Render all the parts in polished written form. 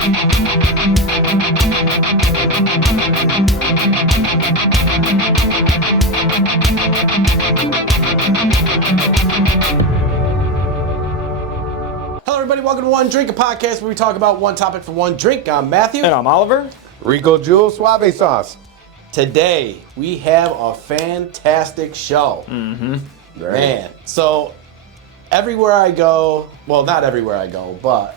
Hello, everybody. Welcome to One Drink, a podcast where we talk about one topic for one drink. I'm Matthew. And I'm Oliver. Recco, Jewell, Suave sauce. Today, we have a fantastic show. Right. Man, so everywhere I go, well, not everywhere I go, but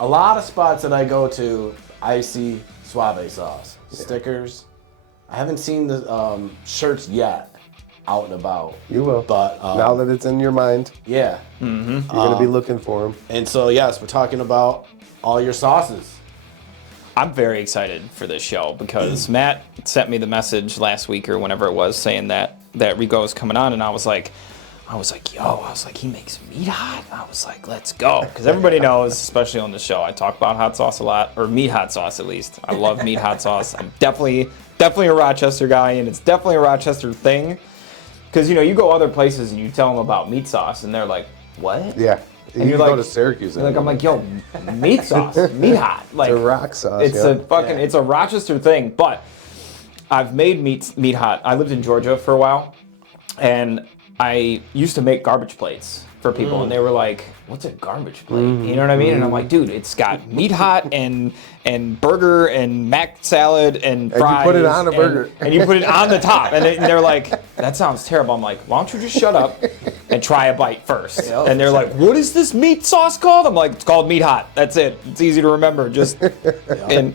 a lot of spots that I go to, I see Suave sauce. Stickers. I haven't seen the shirts yet out and about. You will. But now that it's in your mind, yeah. you're going to be looking for them. And so, yes, we're talking about all your sauces. I'm very excited for this show because Matt sent me the message last week or whenever it was saying that Recco was coming on, and I was like, he makes meat hot. I was like, let's go. Because everybody knows, especially on the show, I talk about hot sauce a lot, or meat hot sauce at least. I love meat hot sauce. I'm definitely a Rochester guy, and it's definitely a Rochester thing. Because, you go other places and you tell them about meat sauce, and they're like, what? Yeah. And you like, go to Syracuse. I'm like, yo, meat sauce, meat hot. Like, it's a rock sauce. It's it's a Rochester thing. But I've made meat hot. I lived in Georgia for a while, and I used to make garbage plates for people, and they were like, what's a garbage plate? You know what I mean? And I'm like, dude, it's got meat hot and burger and mac salad and fries. And you put it on a burger. And you put it on the top. And they're like, that sounds terrible. I'm like, why don't you just shut up and try a bite first? Yeah, and they're like, what is this meat sauce called? I'm like, it's called meat hot. That's it. It's easy to remember. And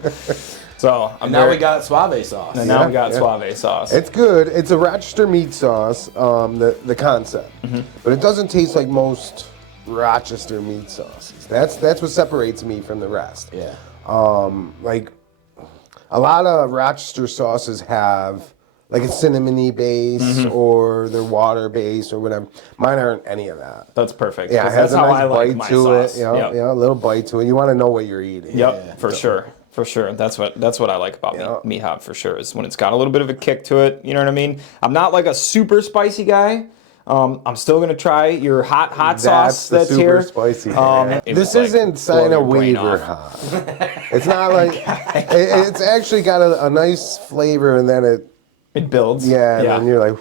so Now we got Suave sauce. And now we got Suave sauce. It's good. It's a Rochester meat sauce, the concept. But it doesn't taste like most Rochester meat sauces. That's what separates me from the rest. Yeah. Like a lot of Rochester sauces have like a cinnamony base or they're water based or whatever. Mine aren't any of that. That's perfect. Yeah, it has that's a how nice I like bite my to sauce. it. Yeah, a little bite to it. You want to know what you're eating. Yep, Yeah. for sure. For sure. That's what I like about Yeah. meat hot for sure, is when it's got a little bit of a kick to it. You know what I mean? I'm not like a super spicy guy. I'm still gonna try your hot sauce that's super here. Spicy. was, This like, isn't blowing your brain Weaver off. hot. It's not like it's actually got a nice flavor, and then It builds. and you're like,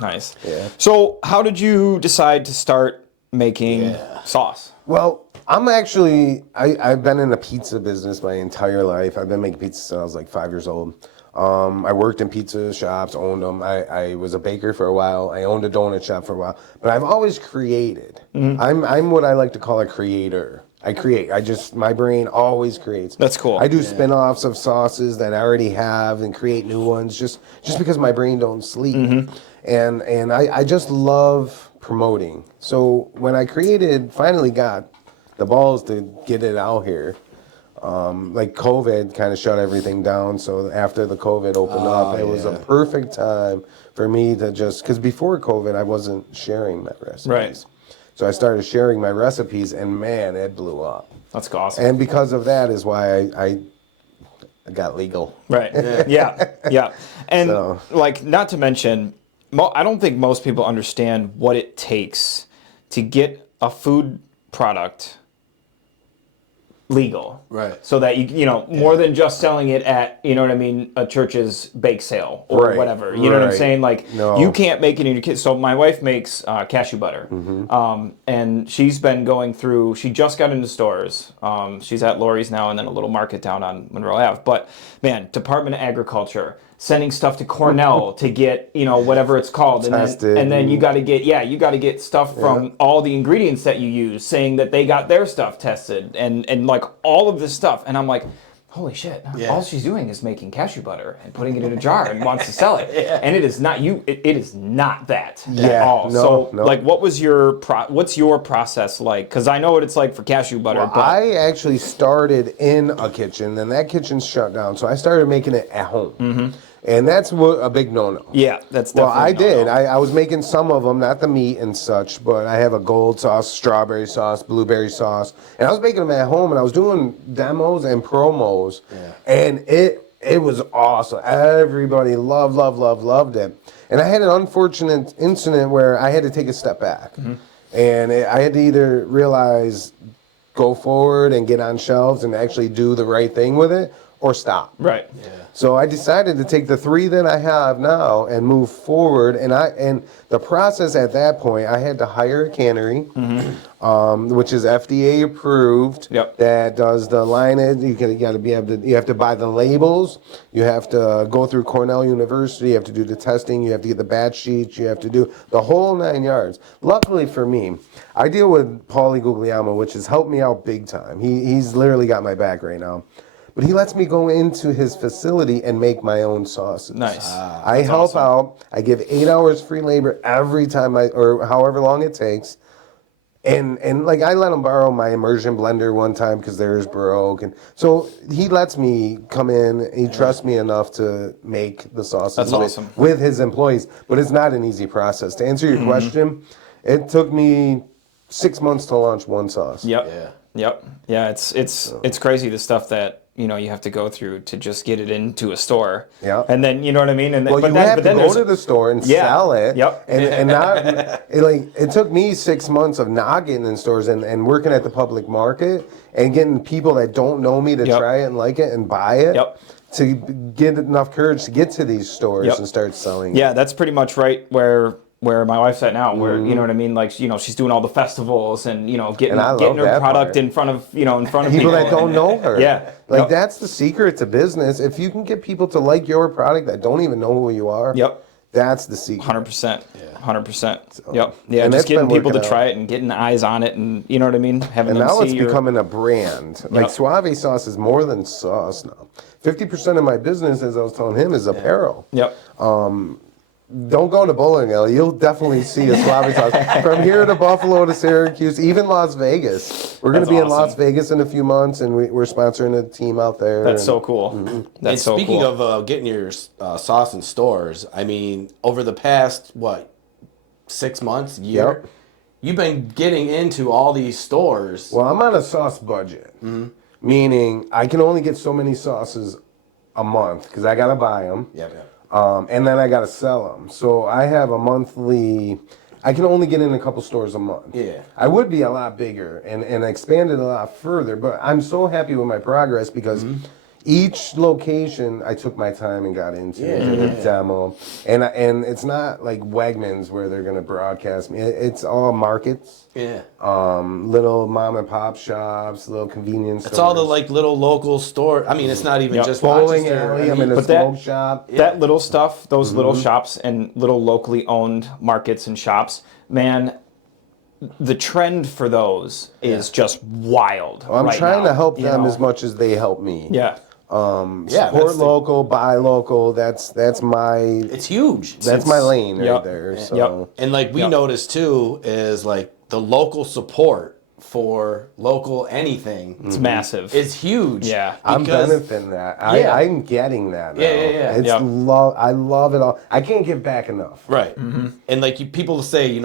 Nice. Yeah. So how did you decide to start making sauce? well, I'm actually I've been in the pizza business my entire life. I've been making pizza since I was like 5 years old. I worked in pizza shops, owned them. I was a baker for a while. I owned a donut shop for a while. But I've always created. I'm what I like to call a creator. I create. My brain always creates. That's cool. I do spin-offs of sauces that I already have and create new ones just because my brain don't sleep. And I just love promoting. So when I finally got the balls to get it out here, like COVID kind of shut everything down. So after the COVID opened up, it was a perfect time for me to because before COVID, I wasn't sharing my recipes. Right. So I started sharing my recipes, and man, it blew up. That's awesome. And because of that is why I got legal. Right. Yeah. And So- not to mention, I don't think most people understand what it takes to get a food product legal. Right. So that more than just selling it at, a church's bake sale or Right, whatever. You know what I'm right. saying? Like, No. you can't make it in your kids. So my wife makes cashew butter. And she's been going through, she just got into stores. She's at Lori's now and then a little market down on Monroe Ave. But man, Department of Agriculture, sending stuff to Cornell to get, whatever it's called. Tested. And then you got to get stuff from all the ingredients that you use, saying that they got their stuff tested and like all of this stuff. And I'm like, holy shit, all she's doing is making cashew butter and putting it in a jar and wants to sell it. And it is not it is not that at all. No. Like, what's your process like? Because I know what it's like for cashew butter. Well, but I actually started in a kitchen, and that kitchen's shut down. So I started making it at home. And that's a big no-no. yeah, that's Well, definitely I did. no-no. I was making some of them, not the meat and such, but I have a gold sauce, strawberry sauce, blueberry sauce. And I was making them at home, and I was doing demos and promos. And it was awesome. Everybody loved it. And I had an unfortunate incident where I had to take a step back. And I had to either realize go forward and get on shelves and actually do the right thing with it, or stop. Right. Yeah. So I decided to take the 3 that I have now and move forward. And the process at that point, I had to hire a cannery, which is FDA approved. Yep. That does the lineage. You have to buy the labels. You have to go through Cornell University. You have to do the testing. You have to get the batch sheets. You have to do the whole 9 yards. Luckily for me, I deal with Paulie Guglielmo, which has helped me out big time. He's literally got my back right now. But he lets me go into his facility and make my own sauces. Nice. I help out. I give 8 hours free labor every time or however long it takes. And like I let him borrow my immersion blender one time because theirs broke. And so he lets me come in. He trusts me enough to make the sauces That's awesome. with his employees. But it's not an easy process. To answer your question, it took me 6 months to launch one sauce. Yep. Yeah. Yep. Yeah, it's crazy the stuff that you have to go through to just get it into a store. Yeah. And then you know what I mean? And Well, you have to go to the store and sell it. Yep. And not it took me 6 months of not getting in stores and working at the public market and getting people that don't know me to try it and like it and buy it. Yep. To get enough courage to get to these stores and start selling. Yeah, that's pretty much right where my wife's at now, where you know what I mean, like she's doing all the festivals and getting her product in front of people that don't know her. Yeah, that's the secret to business. If you can get people to like your product that don't even know who you are. Yep. That's the secret. 100%. 100%. So, Yep. Yeah, and just getting people to out. try it and getting eyes on it, and you know what I mean, having And them now see it's becoming a brand. Like Suave sauce is more than sauce now. 50% of my business, as I was telling him, is apparel. Yep. Don't go to bowling alley. You'll definitely see a Suave sauce. From here to Buffalo to Syracuse, even Las Vegas. We're going to be in Las Vegas in a few months, and we're sponsoring a team out there. That's so cool. That's so speaking cool. of getting your sauce in stores, I mean, over the past, 6 months, year, you've been getting into all these stores. Well, I'm on a sauce budget, meaning I can only get so many sauces a month because I got to buy them. Yeah. And then I got to sell them. So I have a monthly, I can only get in a couple stores a month. Yeah. I would be a lot bigger and expand it a lot further, but I'm so happy with my progress because each location I took my time and got into the demo. And it's not like Wegmans where they're going to broadcast me. It's all markets. Yeah. Little mom and pop shops, little convenience stores. It's all the little local store. I mean, it's not even just bowling Rochester. alley. I'm in a smoke shop. That little stuff, those little shops and little locally owned markets and shops, man, the trend for those is just wild. I'm right trying now, to help them know? as much as they help me. Yeah. Support local, buy local. That's my. It's huge. That's my lane right Yep. there. So. And we noticed too is the local support for local anything. It's massive. It's huge. Yeah. I'm because- benefiting that. Yeah. I'm getting that now. Yeah. It's I love it all. I can't give back enough. Right. And people say,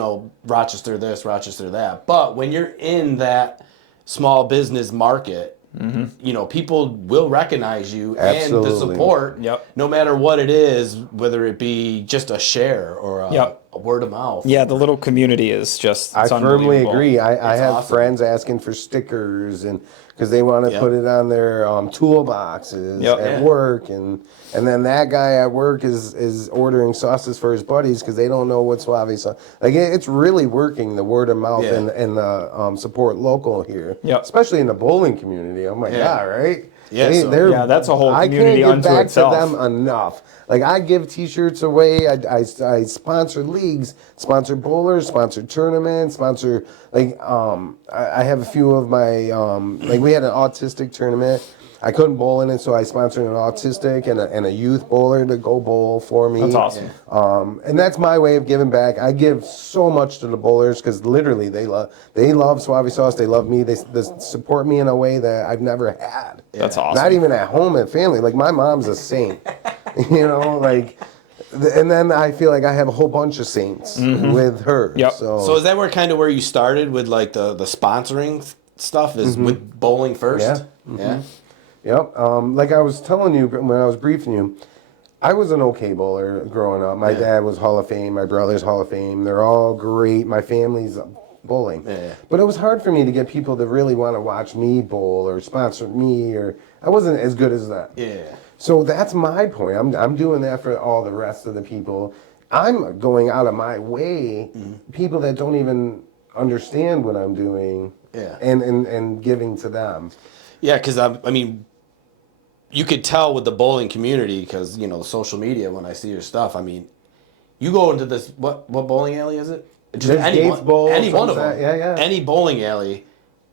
Rochester this, Rochester that. But when you're in that small business market, people will recognize you Absolutely. and the support, no matter what it is, whether it be just a share or a word of mouth. Yeah, the little community is just. I It's firmly unbelievable. agree. I have awesome. friends asking for stickers and because they want to put it on their toolboxes at work, and then that guy at work is ordering sauces for his buddies because they don't know what Suave sauce. It's really working, the word of mouth and the support local here, especially in the bowling community. Oh my God, right? Yeah, that's a whole community I can't unto give back itself. to them enough. I give T-shirts away. I sponsor leagues, sponsor bowlers, sponsor tournaments, sponsor I have a few of my we had an autistic tournament. I couldn't bowl in it, so I sponsored an autistic and a youth bowler to go bowl for me. That's awesome. And that's my way of giving back. I give so much to the bowlers because literally they love Suave sauce. They love me. They support me in a way that I've never had. That's awesome. Not even at home and family. My mom's a saint. And then I feel like I have a whole bunch of saints with her. Yep. So is that where you started with the sponsoring stuff is with bowling first? Yeah. Yeah. Yep. Like I was telling you when I was briefing you, I was an okay bowler growing up. My dad was Hall of Fame. My brother's Hall of Fame. They're all great. My family's bowling. Yeah. But it was hard for me to get people to really want to watch me bowl or sponsor me, or I wasn't as good as that. Yeah. So that's my point. I'm doing that for all the rest of the people. I'm going out of my way, people that don't even understand what I'm doing, and giving to them. Yeah, because I mean, you could tell with the bowling community, because, you know, social media, when I see your stuff, I mean, you go into this, what bowling alley is it? Just There's any Gates one, Bowl, any one of Sunset, them. yeah. Any bowling alley,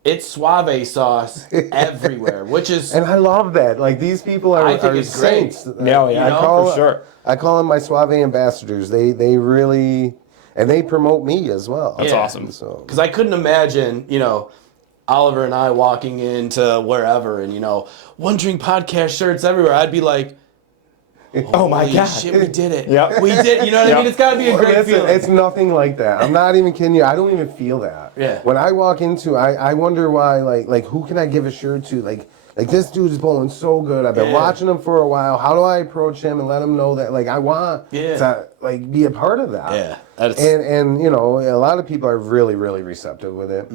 it's Suave sauce everywhere, which is... And I love that. Like, these people I think are it's great. saints. Yeah, yeah, for sure. I call them my Suave ambassadors. They really, and they promote me as well. That's awesome. So Because I couldn't imagine, you know, Oliver and I walking into wherever and, you know, One Drink Podcast shirts everywhere. I'd be like, Oh my holy God. shit, we did it. Yep. We did, you know what I mean? It's got to be a great Listen, feeling. it's nothing like that. I'm not even kidding you. I don't even feel that. Yeah. When I walk into, I wonder why. Like who can I give a shirt to? Like this dude is bowling so good. I've been watching him for a while. How do I approach him and let him know that like I want to like be a part of that? Yeah. That's... And you know, a lot of people are really receptive with it.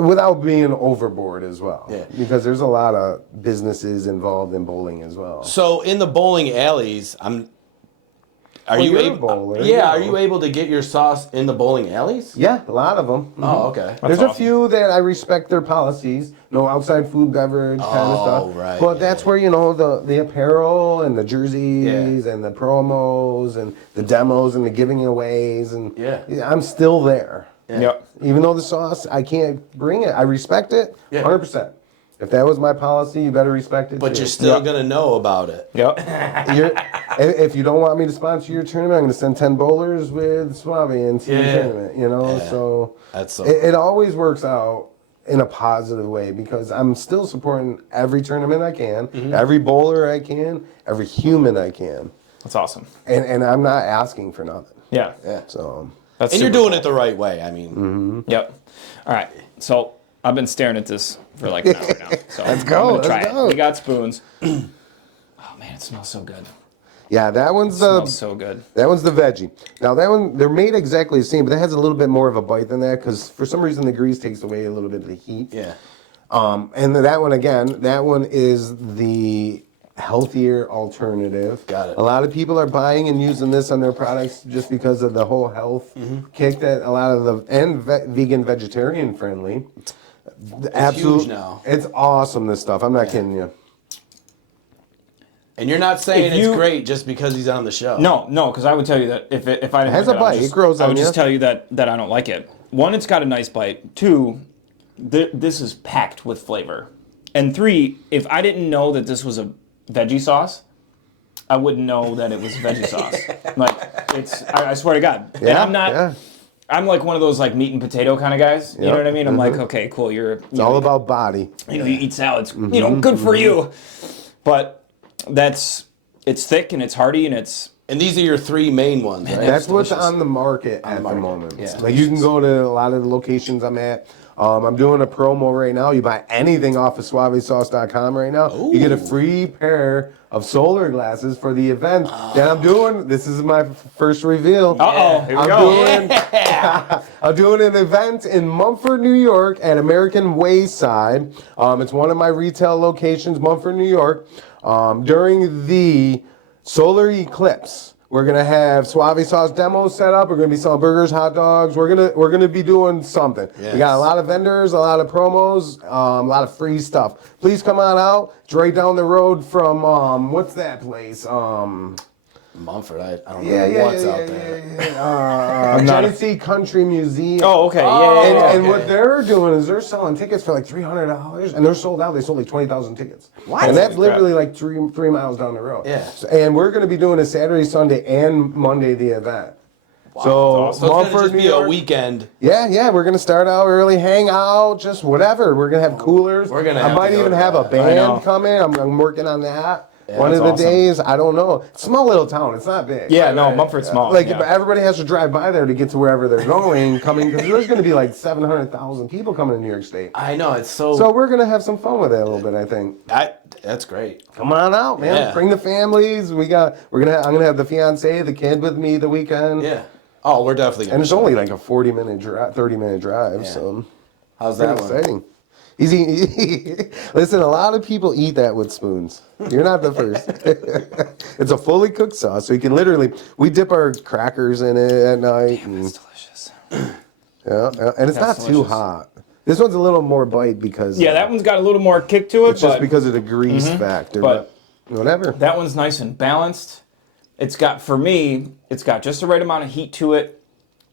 Without being overboard as well. Yeah. Because there's a lot of businesses involved in bowling as well. So in the bowling alleys, are you you're a able? bowler, Yeah, you know. are you able to get your sauce in the bowling alleys? Yeah, a lot of them. Oh, okay. There's awesome. a few that I respect their policies. No outside food, beverage kind of stuff. Right, But that's where, you know, the apparel and the jerseys and the promos and the demos and the giving aways. And I'm still there. Yep. Even though the sauce, I can't bring it. I respect it 100%. If that was my policy, you better respect it But too. you're still gonna know about it. Yep. If you don't want me to sponsor your tournament, I'm going to send 10 bowlers with Suave into your tournament, you know? So That's so it always works out in a positive way because I'm still supporting every tournament I can, every bowler I can, every human I can. That's awesome. And I'm not asking for nothing. Yeah. So That's and you're super doing cool. it the right way. I mean, Yep. All right. So I've been staring at this for like an hour now. So Let's go, I'm gonna try let's go. it. We got spoons. Oh man, it smells so good. yeah, that one's It the smells so good. that one's the veggie. Now that one they're made exactly the same, but that has a little bit more of a bite than that because for some reason the grease takes away a little bit of the heat. yeah. And that one again, that one is the healthier alternative. Got it. A lot of people are buying and using this on their products just because of the whole health kick that a lot of the vegan, vegetarian friendly. It's huge now. It's awesome. This stuff. I'm not kidding you. And you're not saying If you- it's great just because he's on the show. No, because I would tell you that if I didn't has like a it, I would bite. just- It grows I on would just you. tell you that I don't like it. One, it's got a nice bite. Two, this is packed with flavor. And three, if I didn't know that this was a veggie sauce, I wouldn't know that it was veggie sauce. Like it's, I swear to God. And Yeah, I'm not. yeah. I'm like one of those like meat and potato kind of guys. You know what I mean? I'm like, okay, cool. It's all about body. you eat salads. You know, good for you. But it's thick and it's hearty and it's. And these are your three main ones, right? That's what's delicious. on the market at the market, moment. yeah. Like you can go to a lot of the locations I'm at. I'm doing a promo right now. You buy anything off of suavesauce.com right now. You get a free pair of solar glasses for the event that I'm doing. This is my first reveal. Here we go. I'm doing an event in Mumford, New York at American Wayside. It's one of my retail locations, Mumford, New York. During the solar eclipse, we're gonna have Suave sauce demos set up. We're gonna be selling burgers, hot dogs. We're gonna be doing something. Yes. We got a lot of vendors, a lot of promos, a lot of free stuff. Please come on out. It's right down the road from what's that place? Mumford, I don't know what's out there. Genesee Country Museum. Oh, okay. Yeah. And what they're doing is they're selling tickets for like $300, and they're sold out. They sold like 20,000 tickets. What? And that's Holy crap. literally like three miles down the road. Yeah. And we're going to be doing it Saturday, Sunday, and Monday the event. So So it's gonna Mumford, just New be a York. weekend. Yeah, we're gonna start out early, hang out, just whatever. We're gonna have coolers. We're gonna I have might to go even to have a that. I know. band coming. I'm working on that. One of that's the awesome. days, I don't know. Small little town. It's not big. Yeah, no, Mumford's small. Like, yeah. but everybody has to drive by there to get to wherever they're going, coming, because there's going to be like 700,000 people coming to New York State. I know it's so. So we're going to have some fun with it a little bit, I think. That's great. Come on out, man. Yeah. Bring the families. I'm going to have the fiance, the kid with me the weekend. Yeah. Oh, we're definitely gonna. And it's only like a 40-minute drive, 30-minute drive. So How's that pretty one? exciting. Listen, a lot of people eat that with spoons. You're not the first. It's a fully cooked sauce, so you can literally. We dip our crackers in it at night. Damn, that's delicious. Yeah, and it's not That's too delicious. hot. This one's a little more bite because Yeah, that one's got a little more kick to it, it's just but because of the grease factor. but- But whatever. that one's nice and balanced. It's got, for me, it's got just the right amount of heat to it.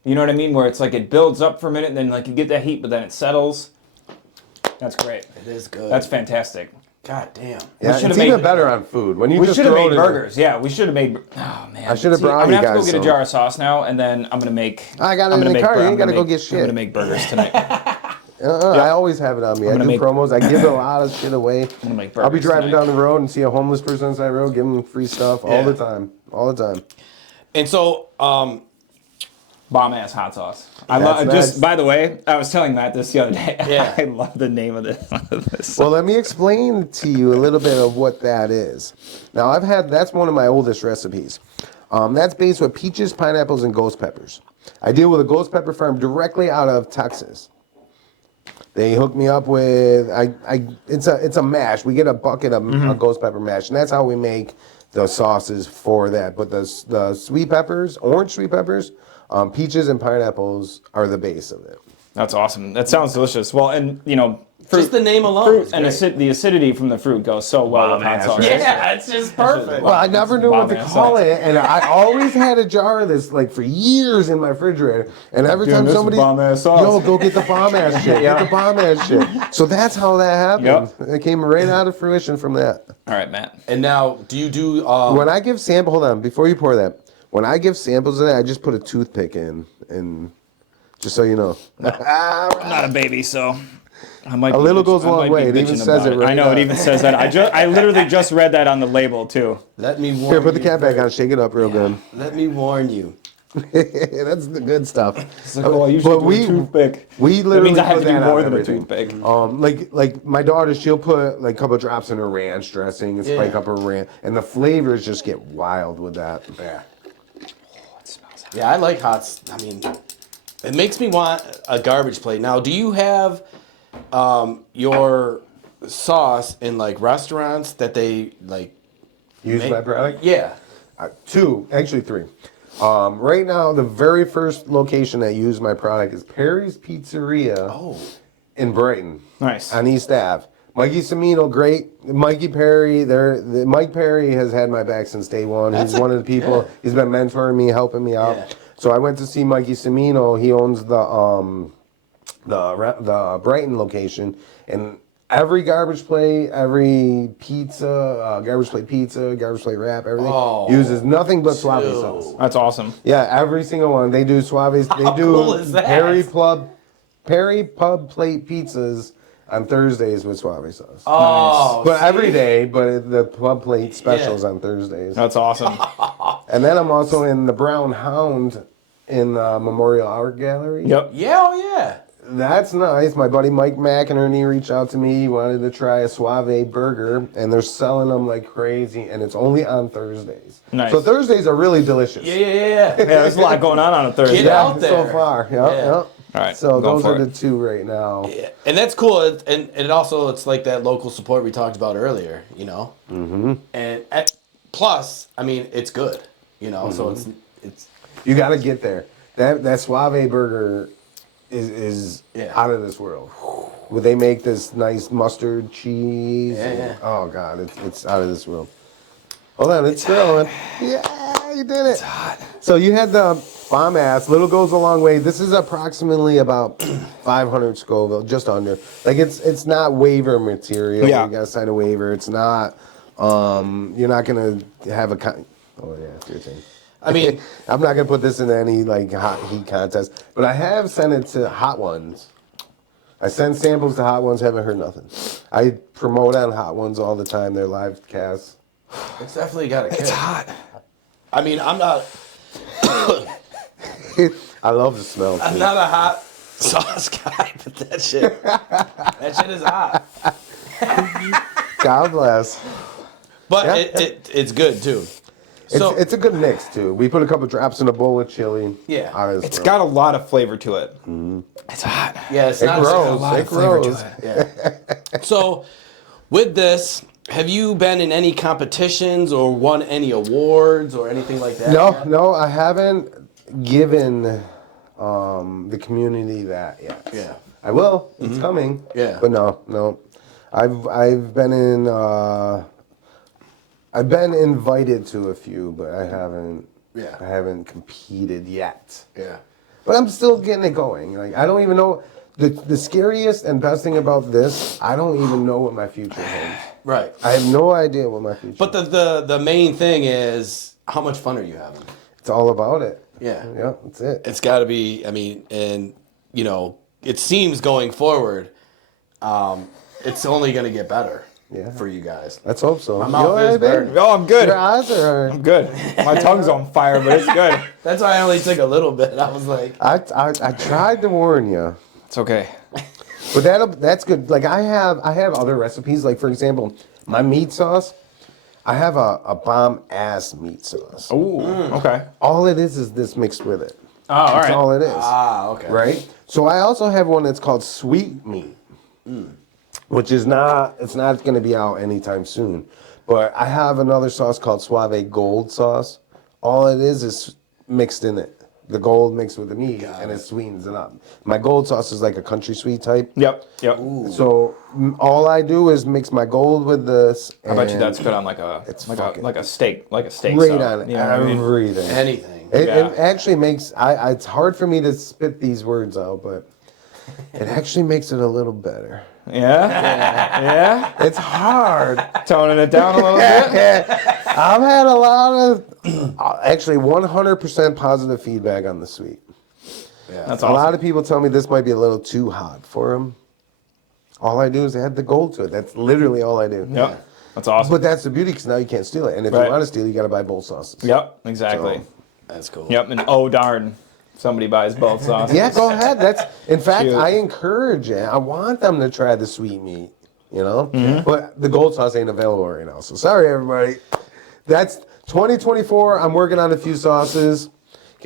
You know what I mean? Where it's like it builds up for a minute, and then like you get that heat, but then it settles. That's great. It is good. That's fantastic. God damn. Yeah, should've it's made- even better on food when you We just should have throw made it in- burgers. Yeah, we should have made. Oh man, I should have brought I'm gonna you have to go guys get a some. jar of sauce now, and then I'm gonna make. I got it I'm in gonna the make car. bur- You ain't I'm gotta gonna go make- get I'm shit. gonna make burgers tonight. I always have it on me. I do make- promos. I give a lot of shit away. I'm gonna make I'll be burgers driving tonight. down the road and see a homeless person on the side of the road, give them free stuff all the time. All the time. And so, Bomb ass hot sauce. That's nice. Just by the way, I was telling Matt this the other day. Yeah. I love the name of this. Well, let me explain to you a little bit of what that is. Now, that's one of my oldest recipes. That's based with peaches, pineapples, and ghost peppers. I deal with a ghost pepper farm directly out of Texas. They hooked me up with, it's a mash. We get a bucket of ghost pepper mash, and that's how we make the sauces for that. But the sweet peppers, orange sweet peppers, peaches and pineapples are the base of it. That's awesome. That sounds delicious. Well, and you know, fruit, just the name alone. fruit is and great. the acidity from the fruit goes so well with hot ass, sauce. right? Yeah, it's just perfect. Well, I never knew what to Bomb ass call sauce. it, and I always had a jar of this like for years in my refrigerator. And every Dude, time this is somebody, bomb-ass sauce. yo, go get the bomb ass shit, get the bomb ass shit. So that's how that happened. Yep. It came right out of fruition from that. All right, Matt. And now, do you do? When I give sample, hold on, before you pour that, when I give samples of that, I just put a toothpick in, and just so you know. I'm not a baby, so I might. A little goes a long way. It even says it right I know now. it even says that. I literally just read that on the label too. Let me warn Here, put the you cap back first. on, shake it up real good. Let me warn you. That's the good stuff. But toothpick. We That literally means I have put to do that more on than a everything. toothpick. Like my daughter, she'll put like a couple drops in her ranch dressing and spike up her ranch, and the flavors just get wild with that. Yeah. It smells. Yeah, I like hots. I mean, it makes me want a garbage plate. Now, do you have your sauce in like restaurants that they like Use make? my product? Yeah. Two, actually three. Right now, the very first location that used my product is Perry's Pizzeria in Brighton. Nice. On East Ave. Mikey Cimino, great. Mikey Perry, Mike Perry has had my back since day one. He's one of the people. yeah. He's been mentoring me, helping me out. Yeah. So I went to see Mikey Cimino. He owns the Brighton location, and every garbage plate, every pizza, garbage plate pizza, garbage plate wrap, everything uses nothing but Suave sauce. That's awesome. Yeah, every single one. They do Suaves. They do cool is that? Perry Pub Plate pizzas on Thursdays with Suave sauce. Oh, But see? every day, but the Pub Plate specials on Thursdays. That's awesome. And then I'm also in the Brown Hound in the Memorial Art Gallery. Yep. Yeah, oh yeah. That's nice. My buddy Mike McInerney reached out to me. He wanted to try a Suave burger, and they're selling them like crazy, and it's only on Thursdays. Nice. So Thursdays are really delicious. Yeah. Yeah, there's a lot going on a Thursday. Get out So there. far. Yep, Yeah. yep. All right, So I'm going those for are it. the two right now. Yeah. And that's cool. And it also, it's like that local support we talked about earlier, you know? Mm-hmm. And plus, I mean, it's good, you know? So it's You got to get there. That Suave burger is out of this world. Where they make this nice mustard cheese. Yeah. Oh God, it's out of this world. Hold on, it's grilling. Yeah, you did it. It's hot. So you had the bomb ass. Little goes a long way. This is approximately about 500 Scoville, just under. Like it's not waiver material. Yeah. You got to sign a waiver. It's not. You're not gonna have a. Oh yeah, it's your thing. I mean, I'm not gonna put this in any like hot heat contest, but I have sent it to Hot Ones. I send samples to Hot Ones, haven't heard nothing. I promote on Hot Ones all the time, their live casts. it's definitely got a kick. It's hot. I mean, I'm not I love the smell. Too. I'm not a hot sauce guy, but that shit is hot. God bless. But Yeah. it's good too. It's a good mix too. We put a couple drops in a bowl of chili. Yeah. It's got a lot of flavor to it. It's hot. Yeah, it's It not grows. a lot It of flavor grows. to it. Yeah. So, with this, have you been in any competitions or won any awards or anything like that? No, I haven't given the community that yet. Yeah. I will. It's coming. Yeah. But no. I've been in. I've been invited to a few, but I haven't. Yeah. I haven't competed yet. Yeah. But I'm still getting it going. Like I don't even know the scariest and best thing about this. I don't even know what my future holds. Right. I have no idea what my future. But the main thing is how much fun are you having? It's all about it. Yeah. Yeah, that's it. It's got to be. I mean, and it seems going forward, it's only going to get better. Yeah. For you guys. Let's hope so. My mouth is burning. Oh, I'm good. Your eyes are. I'm good. My tongue's on fire, but it's good. That's why I only took a little bit. I was like, I tried to warn you, It's okay. but that's good. Like I have other recipes. Like for example, my meat sauce. I have a bomb ass meat sauce. Ooh. Okay. All it is this mixed with it. Oh, all That's right. all it is. okay. Right. So I also have one that's called sweet meat, which is not. It's not going to be out anytime soon. But I have another sauce called Suave Gold sauce. All it is mixed in it. The gold mixed with the meat, and it sweetens it up. My gold sauce is like a country sweet type. Yep. So all I do is mix my gold with this. I bet you and that's good on like a steak, like a steak. great sub. on You know what I mean? everything. Anything. It actually makes. It's hard for me to spit these words out, but it actually makes it a little better. Yeah. It's hard. Toning it down a little bit. I've had a lot of, actually 100% positive feedback on the sweet. Yeah. That's A awesome. lot of people tell me this might be a little too hot for them. All I do is add the gold to it. That's literally all I do. Yep. That's awesome. But that's the beauty, because now you can't steal it. And if Right. you want to steal, you got to buy both sauces. Yep. Exactly. So- That's cool. Yep. And oh darn, somebody buys both sauces. Yeah, go ahead. In fact, Shoot. I encourage it. I want them to try the sweet meat, Mm-hmm. But the gold sauce ain't available right now. So sorry, everybody. That's 2024. I'm working on a few sauces. In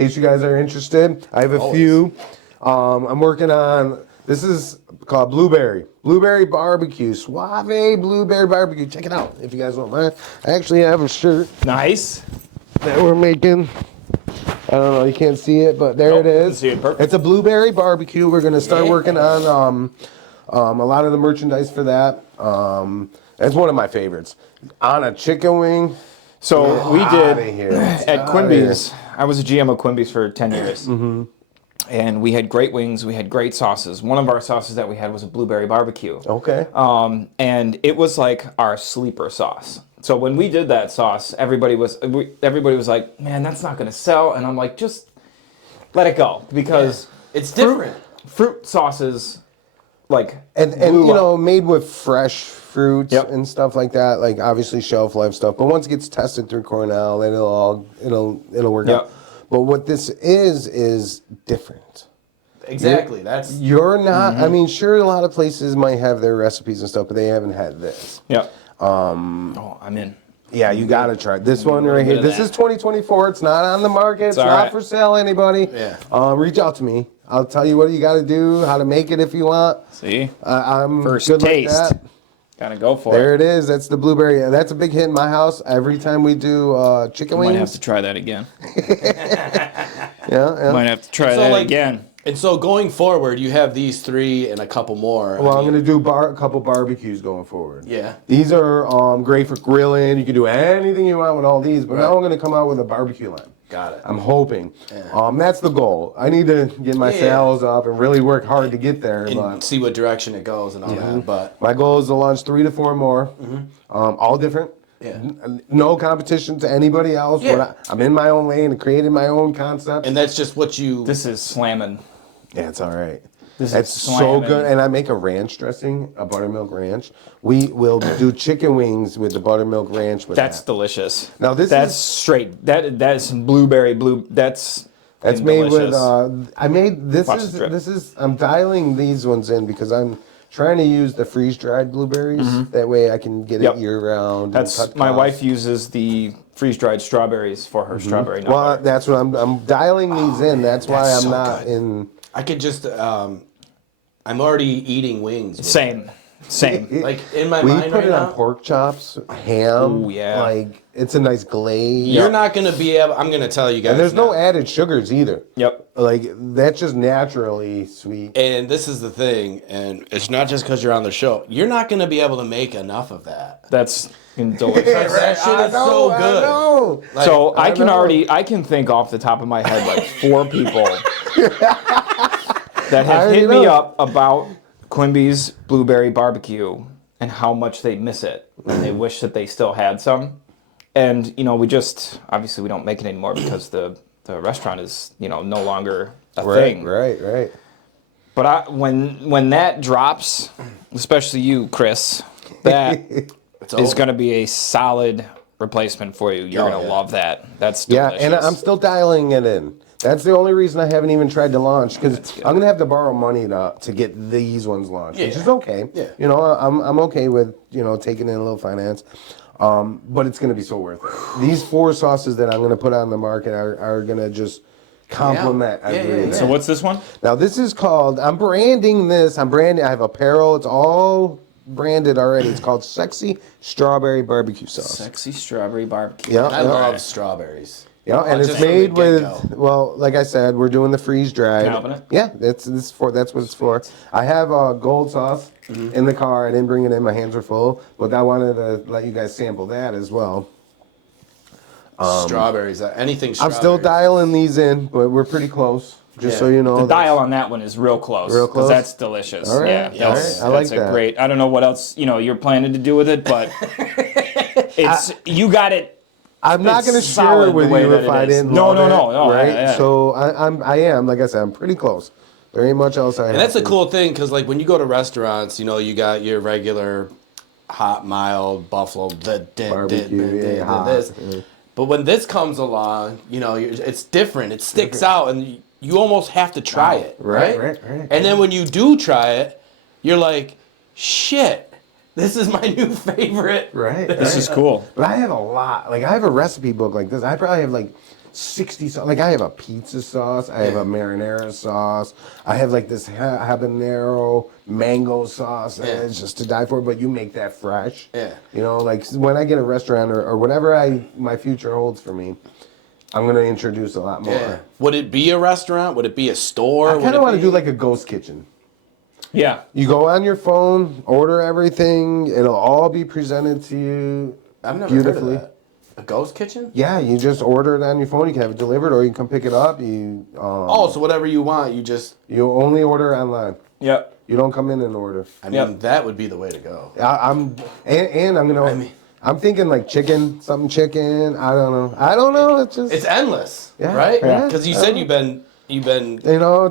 case you guys are interested, I have a few. I'm working on, this is called Blueberry Barbecue, Suave Blueberry Barbecue. Check it out if you guys don't mind. I actually have a shirt Nice. that we're making. I don't know, you can't see it, but there Nope, it you can is. see it perfect. It's a blueberry barbecue. We're gonna start working on a lot of the merchandise for that. It's one of my favorites. On a chicken wing. So we outta did here. at Quimby's. I was a GM of Quimby's for 10 years. Mm-hmm. And we had great wings. We had great sauces. One of our sauces that we had was a blueberry barbecue. Okay. And it was like our sleeper sauce. So when we did that sauce, everybody was like, "Man, that's not going to sell." And I'm like, "Just let it go," because It's different. fruit sauces, like And blew you up. know, made with fresh fruits Yep. and stuff like that. Like obviously shelf life stuff. But once it gets tested through Cornell, then it'll work Yep. out. But what this is different. Exactly. That's You're not. Mm-hmm. I mean, sure, a lot of places might have their recipes and stuff, but they haven't had this. yeah. Oh, I'm in. Yeah, you gotta try this one right bit here. of This that. is 2024. It's not on the market. It's all not right. for sale. Anybody? Yeah. Reach out to me. I'll tell you what you got to do, how to make it if you want. See, I'm first good like taste. that. Gotta go for There it. it is. That's the blueberry. That's a big hit in my house. Every time we do chicken Might have wings. to try that again. Yeah. Might have to try So, that like, again. And so going forward, you have these three and a couple more. Well, I'm gonna do a couple barbecues going forward. Yeah. These are great for grilling. You can do anything you want with all these. But now I'm gonna come out with a barbecue line. Got it. I'm hoping. That's the goal. I need to get my sales up and really work hard to get there. And But see what direction it goes and all that. But my goal is to launch 3 to 4 more, all different. Yeah. No competition to anybody else. Yeah. But I'm in my own lane and creating my own concept. and that's just what you. This is slamming. Yeah, it's all right. This It's is so slamming. good. And I make a ranch dressing, a buttermilk ranch. We will do chicken wings with the buttermilk ranch with That's that. delicious. Now this that's is- straight. That is some blueberry blue. That's made delicious. with I made this Watch is the drip. this is I'm dialing these ones in because I'm trying to use the freeze dried blueberries. That way I can get Yep. it year round. and That's cut my costs. wife uses the freeze-dried strawberries for her strawberry nut Well, butter. that's what I'm dialing these in. That's why that's I'm so not good. in. I could just, I'm already eating wings. with Same. Like, in my We mind put right it now, on pork chops, ham. Ooh, yeah. Like it's a nice glaze. you're not going to be able, I'm going to tell you guys And there's no now. added sugars either. Yep. Like that's just naturally sweet. And this is the thing, and it's not just because you're on the show. You're not going to be able to make enough of that. That's delicious. That shit is so good. I know. Like, So I can know. I can think off the top of my head like 4 people that I have already hit me know. up about Quimby's blueberry barbecue and how much they miss it and they wish that they still had some. And we just obviously we don't make it anymore because the restaurant is no longer a thing. Right. But when that drops, especially you, Chris, that is going to be a solid replacement for you. You're going to love that. That's delicious. Yeah, and I'm still dialing it in. That's the only reason I haven't even tried to launch because I'm gonna have to borrow money to get these ones launched, which is okay. Yeah. I'm okay with taking in a little finance, but it's gonna be so worth it. These 4 sauces that I'm gonna put on the market are gonna just complement everything. yeah. So what's this one? Now this is called. I'm branding this. I have apparel. It's all branded already. It's called Sexy Strawberry Barbecue Sauce. Sexy strawberry barbecue. Yeah, I yeah. love strawberries. Yeah, and it's just from the made with, get-go. well, like I said, we're doing the freeze dried. Can I open it? Yeah, that's what it's for. I have gold sauce in the car. I didn't bring it in; my hands were full. But I wanted to let you guys sample that as well. Strawberries, anything I'm strawberries. still dialing these in, but we're pretty close. Just so Yeah. you know, The dial on that one is real close. Real close? That's delicious. All right, Yeah, all that's, right. I like that's a that. great. I don't know what else you're planning to do with it, but you got it. I'm not it's going to share solid it with the way you that if it I is. didn't. No, love no, it, no, right? yeah. So I am, like I said, I'm pretty close. There ain't much else I have. And that's a to- cool thing because, like, when you go to restaurants, you got your regular hot, mild buffalo Barbecue, hot, this. yeah. But when this comes along, it's different. It sticks out, and you almost have to try it, right? Right. And then when you do try it, you're like, shit, this is my new favorite. Right. This is cool. But I have a lot. Like I have a recipe book like this. I probably have like 60 sauce. Like I have a pizza sauce. I have a marinara sauce. I have like this habanero mango sauce. And it's just to die for. But you make that fresh. Yeah. Like when I get a restaurant or whatever my future holds for me, I'm gonna introduce a lot more. Yeah. Would it be a restaurant? Would it be a store? I kind of want to do like a ghost kitchen. Yeah. You go on your phone, order everything. It'll all be presented to you I've never beautifully. heard of that. A ghost kitchen? Yeah, you just order it on your phone. You can have it delivered, or you can come pick it up. So whatever you want, You only order online. Yep. You don't come in and order. I mean, that would be the way to go. I'm gonna. I'm thinking like something chicken. I don't know. It's just It's endless, Yeah, right? yeah. Because you said you've been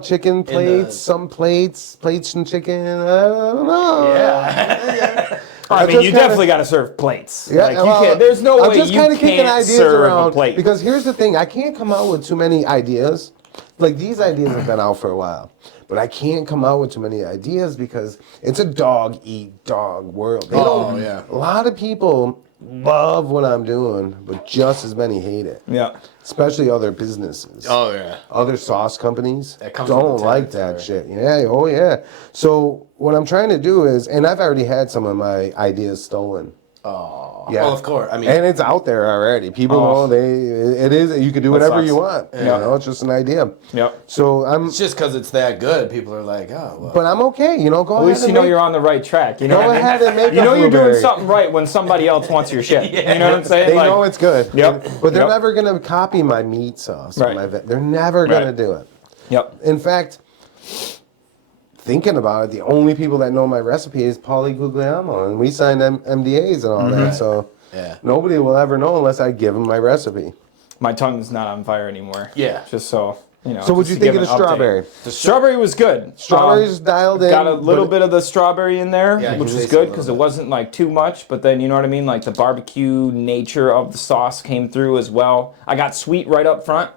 chicken plates, some plates and chicken. I don't know. yeah. I mean, just you kinda- definitely got to serve plates. Yeah, Like, you well, can't, there's no I'm way just you kinda kicking can't ideas serve a around plate. because here's the thing: I can't come out with too many ideas. Like these ideas have been out for a while, but I can't come out with too many ideas because it's a dog eat dog world. A lot of people love what I'm doing, but just as many hate it. Yeah. Especially other businesses. Oh yeah. Other sauce companies That comes with don't the like that territory. shit. Yeah, oh yeah. So what I'm trying to do is, and I've already had some of my ideas stolen. Oh. Yeah. Well, of course. I mean, And it's out there already. People know it is. You can do whatever sucks. you want. Yeah. It's just an idea. Yep. So it's just because it's that good. People are like, oh, well. but I'm okay. Go At ahead. least you and know make- you're on the right track. You know Go what I mean? ahead and make You know a you're doing blueberry. something right when somebody else wants your shit. You know what I'm saying? They Like, know it's good. Yep. But they're Yep. never gonna copy my meat sauce. Or Right. they're never gonna Right. do it. Yep. In fact, thinking about it, the only people that know my recipe is Paulie Guglielmo, and we signed MDAs and all that. So Yeah. nobody will ever know unless I give them my recipe. My tongue's not on fire anymore. Yeah. Just so you know. So what'd just you to think give of the an update. strawberry? The strawberry was good. Strawberries dialed in. Got a little but- bit of the strawberry in there, Yeah, you which was taste a good little because it bit. wasn't like too much. But then you know what I mean, like the barbecue nature of the sauce came through as well. I got sweet right up front,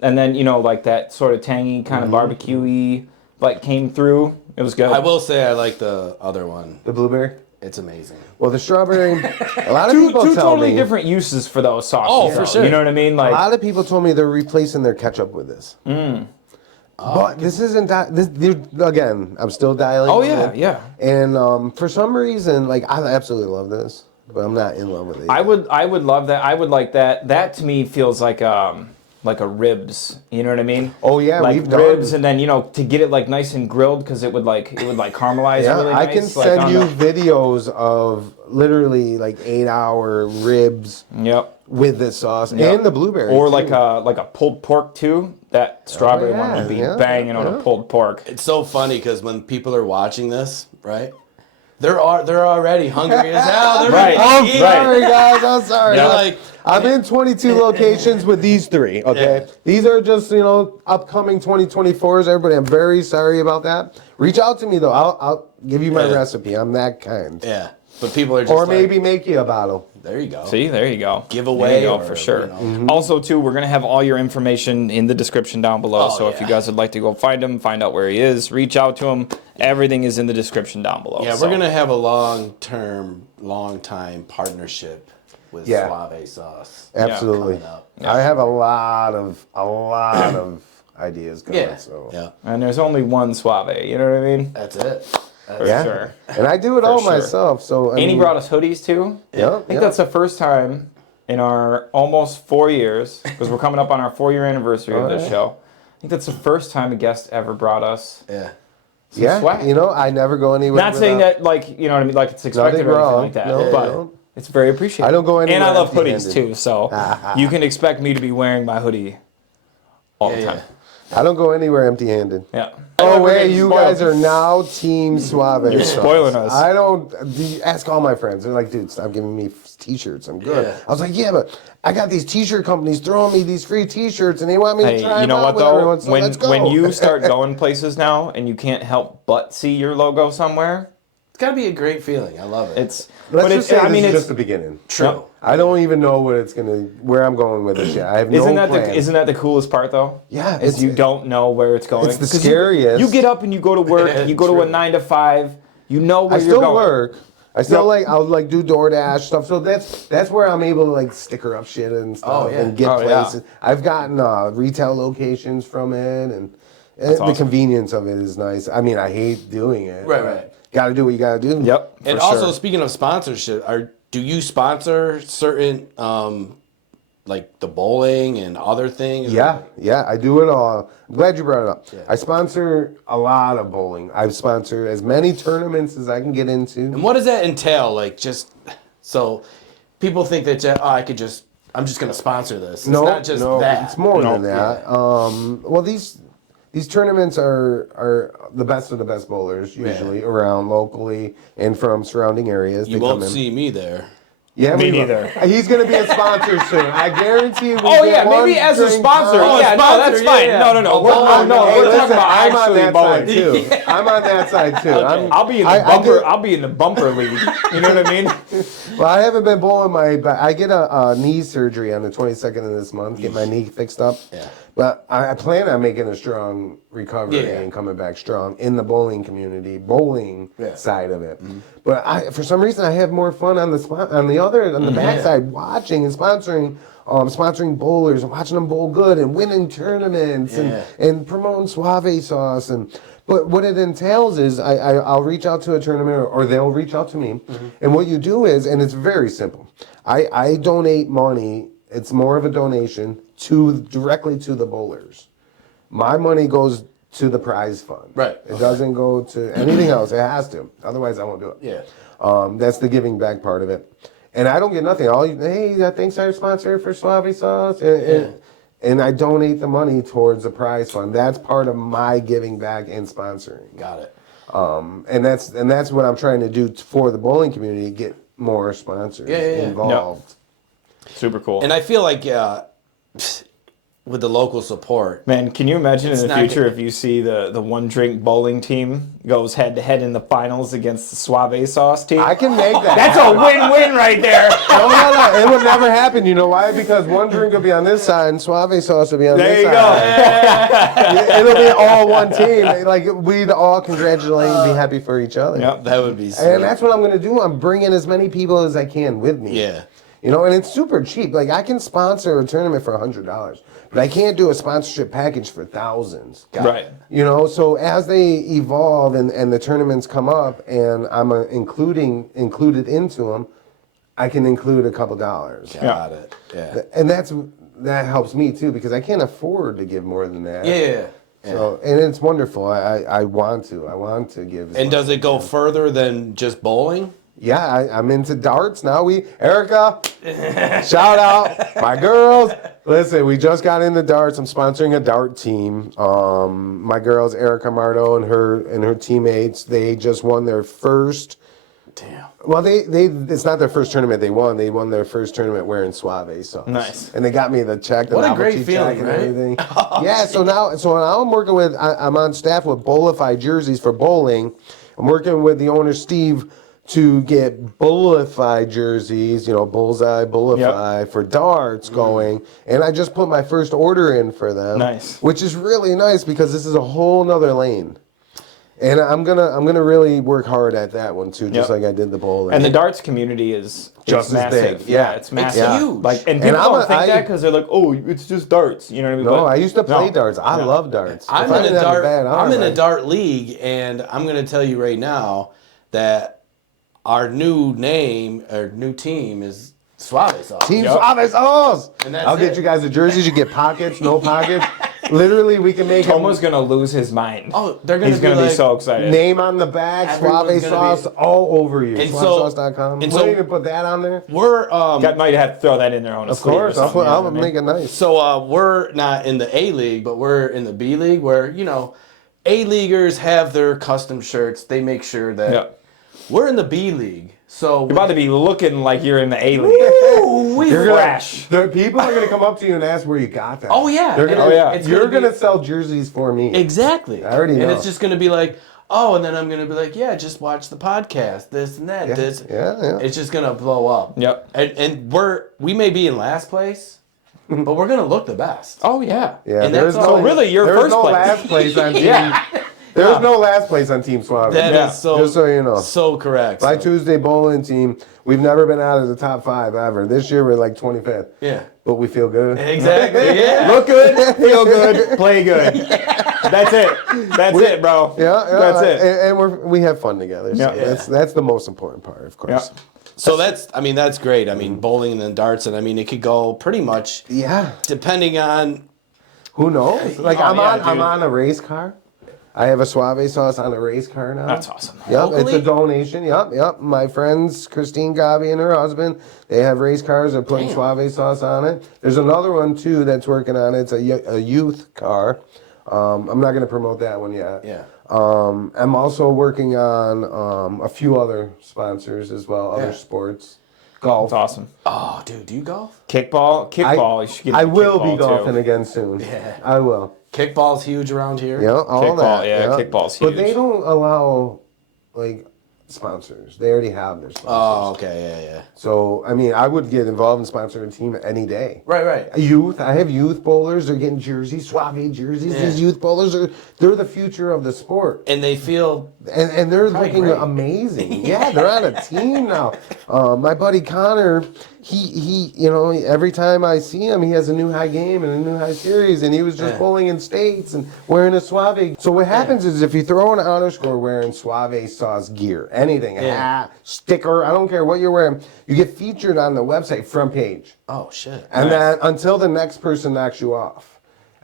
and then like that sort of tangy kind of barbecue-y like came through. It was good. I will say I like the other one. The blueberry. It's amazing. Well, the strawberry, a lot of Two people tell totally me. different uses for those sauces. Oh, for though. sure. You know what I mean? A Like, lot of people told me they're replacing their ketchup with this. But this isn't again. I'm still dialing. oh on yeah, it. yeah. And for some reason, like I absolutely love this, but I'm not in love with it. I would love that. I would like that. That to me feels like a ribs. You know what I mean? Oh, yeah, like we've done- ribs, and then to get it like nice and grilled because it would caramelize Yeah, really I nice. can like, send on you the- videos of literally like 8-hour ribs Yep. with this sauce Yep. and the blueberry. Or too. like a pulled pork too. That strawberry one would be yeah, banging on a pulled pork. It's so funny because when people are watching this, right? They're already hungry as hell. They're Right. ready I'm to eat. sorry, guys. I'm sorry. Yeah. They're like, I'm in 22 locations with these 3, okay? Yeah. These are just, upcoming 2024s, everybody. I'm very sorry about that. Reach out to me, though. I'll give you my Yeah. recipe. I'm that kind. yeah. But people are just Or like, maybe make you a bottle. there you go. See, there you go. Giveaway There you go, or, for sure. you know. Also, too, we're going to have all your information in the description down below. Oh, so if yeah. you guys would like to go find him, find out where he is, reach out to him. Everything is in the description down below. Yeah, so. we're gonna have a long-time partnership with Yeah. Suave sauce. Absolutely. Coming up. I have a lot of ideas coming. Yeah. So. Yeah. And there's only one Suave, you know what I mean? That's it. For Yeah. sure. And I do it all sure. myself. So And he brought us hoodies too. Yeah. I think that's the first time in our almost 4 years, because we're coming up on our 4-year anniversary of this Alright. show. I think that's the first time a guest ever brought us Yeah. some Yeah. swag. I never go anywhere. Not saying without- that, like, you know what I mean, like it's expected Nothing or anything wrong. like that, No, but no. it's very appreciated. I don't go And anywhere I love hoodies empty-handed. too, so you can expect me to be wearing my hoodie all the Yeah, time. I don't go anywhere empty-handed. Yeah. Oh, We're wait, getting you spoiled. guys are now Team Suave. You're sauce. spoiling us. I don't. Ask all my friends. They're like, dude, stop giving me T-shirts. I'm good. Yeah. I was like, yeah, but I got these T-shirt companies throwing me these free T-shirts, and they want me to Hey, try you them know out what with though? everyone. So let's go. When you start going places now and you can't help but see your logo somewhere, It's gotta be a great feeling. I love it. it's. Let's but just it's. say I mean, this is it's. just the beginning. true. I don't even know where I'm going with this yet. I have Isn't no that plan. isn't that the coolest part though? Yeah, is you don't know where it's going. it's the 'Cause scariest. You get up and you go to work. You go to a True. 9 to 5. You know where I you're still going. work. I still Yep. I'll do DoorDash stuff. So that's where I'm able to like sticker up shit and stuff Oh, yeah. and get Oh, yeah. places. I've gotten retail locations from it, and the awesome. convenience of it is nice. I mean, I hate doing it. Right, but right. Got to do what you got to do. Yep. And for also, sure. speaking of sponsorship, do you sponsor certain like the bowling and other things? Yeah, I do it all. I'm glad you brought it up. Yeah. I sponsor a lot of bowling. I've sponsored as many tournaments as I can get into. And what does that entail? Like, just so people think that I'm just gonna sponsor this. It's not just that. It's more No. than that. Well, these tournaments are the best of the best bowlers usually around locally and from surrounding areas. You They won't come in. see me there. Yeah, Me we will. neither. He's gonna be a sponsor soon. I guarantee you. Oh yeah, maybe as a sponsor. Oh, yeah, no, sponsor, that's yeah, fine. yeah. No. Oh, We're, oh, no, Hey, we're listen, talking about I'm on actually that bowling. side too. I'm on that side too. I'll be in the I bumper. get- I'll be in the bumper league. You know what I mean? Well, I haven't been bowling my back. I get a knee surgery on the 22nd of this month. Get my knee fixed up. Yeah. But I plan on making a strong recovery Yeah. and coming back strong in the bowling community, bowling Yeah. side of it. But for some reason, I have more fun on the backside, watching and sponsoring bowlers and watching them bowl good and winning tournaments and promoting Suave sauce But what it entails is I'll reach out to a tournament or they'll reach out to me. And what you do is, and it's very simple. I donate money. It's more of a donation directly to the bowlers. My money goes to the prize fund. Right. It doesn't go to anything else. It has to. Otherwise, I won't do it. Yeah. That's the giving back part of it. And I don't get nothing. Hey, thanks our sponsor for Suave sauce. And I donate the money towards the prize fund. That's part of my giving back and sponsoring. Got it. And that's what I'm trying to do for the bowling community, get more sponsors Yeah. involved. Super cool. And I feel like with the local support. Man, can you imagine in the not future gonna- if you see the one drink bowling team goes head to head in the finals against the Suave sauce team? I can make that. That's a win-win right there. No. It would never happen. You know why? Because one drink will be on this side and Suave sauce will be on There this you side. It'll be all one team. Like, we'd all congratulate and be happy for each other. Yep. That would be sweet. And that's what I'm going to do. I'm bringing as many people as I can with me. Yeah. You know, and it's super cheap. Like, I can sponsor a tournament for $100, but I can't do a sponsorship package for thousands. Right. You know, so as they evolve and the tournaments come up and I'm included into them, I can include a couple dollars. Got it. Yeah. And that helps me too, because I can't afford to give more than that. Yeah. So, and it's wonderful. I want to give. And does it go further than just bowling? Yeah, I'm into darts now. Erica, shout out my girls. Listen, we just got into darts. I'm sponsoring a dart team. My girls, Erica Marto and her teammates, they just won their first. Damn. Well, it's not their first tournament they won. They won their first tournament wearing Suave sauce. Nice. And they got me the check, the What a novelty great feeling, check and right? everything. Yeah, so now I'm working with, I'm on staff with Bowlify jerseys for bowling. I'm working with the owner, Steve, to get Bullify jerseys, Bullseye, Bullify for darts going. And I just put my first order in for them. Nice. Which is really nice because this is a whole nother lane. And I'm gonna really work hard at that one too, just like I did the bowling. And the darts community is Just as massive. big. Yeah, it's massive. It's huge. Like, and And people I'm don't a- think I- that because they're like, oh, it's just darts. You know what I mean? No, But I used to play no. darts. I love darts. I'm If I in a didn't have dart. bad arm, I'm in a I'd- dart league, and I'm going to tell you right now that our new name or new team is Suave Sauce. Team Yep. Suave sauce. And that's I'll get it. you guys the jerseys. You get pockets, no pockets. Literally, we can make them. Tomo's gonna lose his mind. Oh, they're gonna He's be gonna be like, so excited. Name on the back, Everyone's Suave gonna sauce all over you. And so- SuaveSauce.com. and Will so- you even put that on there? We're Might have to throw that in there on a Of course, I'll make it nice. So we're not in the A League, but we're in the B League where, A Leaguers have their custom shirts. They make sure that Yeah. we're in the B League. So You're about to be looking like you're in the A League. we You're gonna- Fresh. The people are going to come up to you and ask where you got that. Oh, yeah. They're And gonna, Oh, yeah. it's You're gonna be- going to sell jerseys for me. Exactly. I already And know. it's just going to be like, oh, and then I'm going to be like, yeah, just watch the podcast, this and that, Yeah, this. yeah. It's just going to blow up. Yep. And we may be in last place, but we're going to look the best. Oh yeah. Yeah, And there's that's no, all- really, you're there's first no place. last place on team. Yeah. There's no last place on Team Suave. That Yeah. is so, Just so you know. so correct. My So- Tuesday bowling team, we've never been out of the top 5 ever. This year we're like 25th. Yeah. But we feel good. Exactly. Yeah. Look good, feel good, play good. That's it. That's it, bro. Yeah, That's it. And we have fun together. So Yeah. that's the most important part, of course. Yeah. So that's great. I mean, bowling and darts, and I mean, it could go pretty much Yeah. depending on. Who knows? Like Oh, I'm yeah, I'm dude. on a race car. I have a Suave sauce on a race car now. That's awesome. Yep, it's Locally? a donation. Yep. My friends, Christine Gabi and her husband, they have race cars. They're putting Damn. Suave sauce on it. There's another one, too, that's working on it. It's a youth car. I'm not going to promote that one yet. Yeah. I'm also working on a few other sponsors as well, other Yeah. sports. Golf. That's awesome. Oh, dude, do you golf? Kickball. You should get I into will be kickball, golfing too. again soon. Yeah. I will. Kickball's huge around here. Yeah, all Kickball, that. yeah, kickball's But they huge. don't allow, like, sponsors. They already have their sponsors. Oh, okay, yeah. So, I mean, I would get involved in sponsoring a team any day. Right. Youth, I have youth bowlers. They're getting jerseys, Suave jerseys. Yeah. These youth bowlers they're the future of the sport. And they feel And they're Probably looking great. amazing. Yeah, they're on a team now. My buddy Connor, he every time I see him, he has a new high game and a new high series, and he was just Yeah. bowling in states and wearing a Suave. So what happens is if you throw an honor score wearing Suave sauce gear, anything, a Yeah. hat, sticker, I don't care what you're wearing, you get featured on the website front page. oh shit. And Nice. then until the next person knocks you off.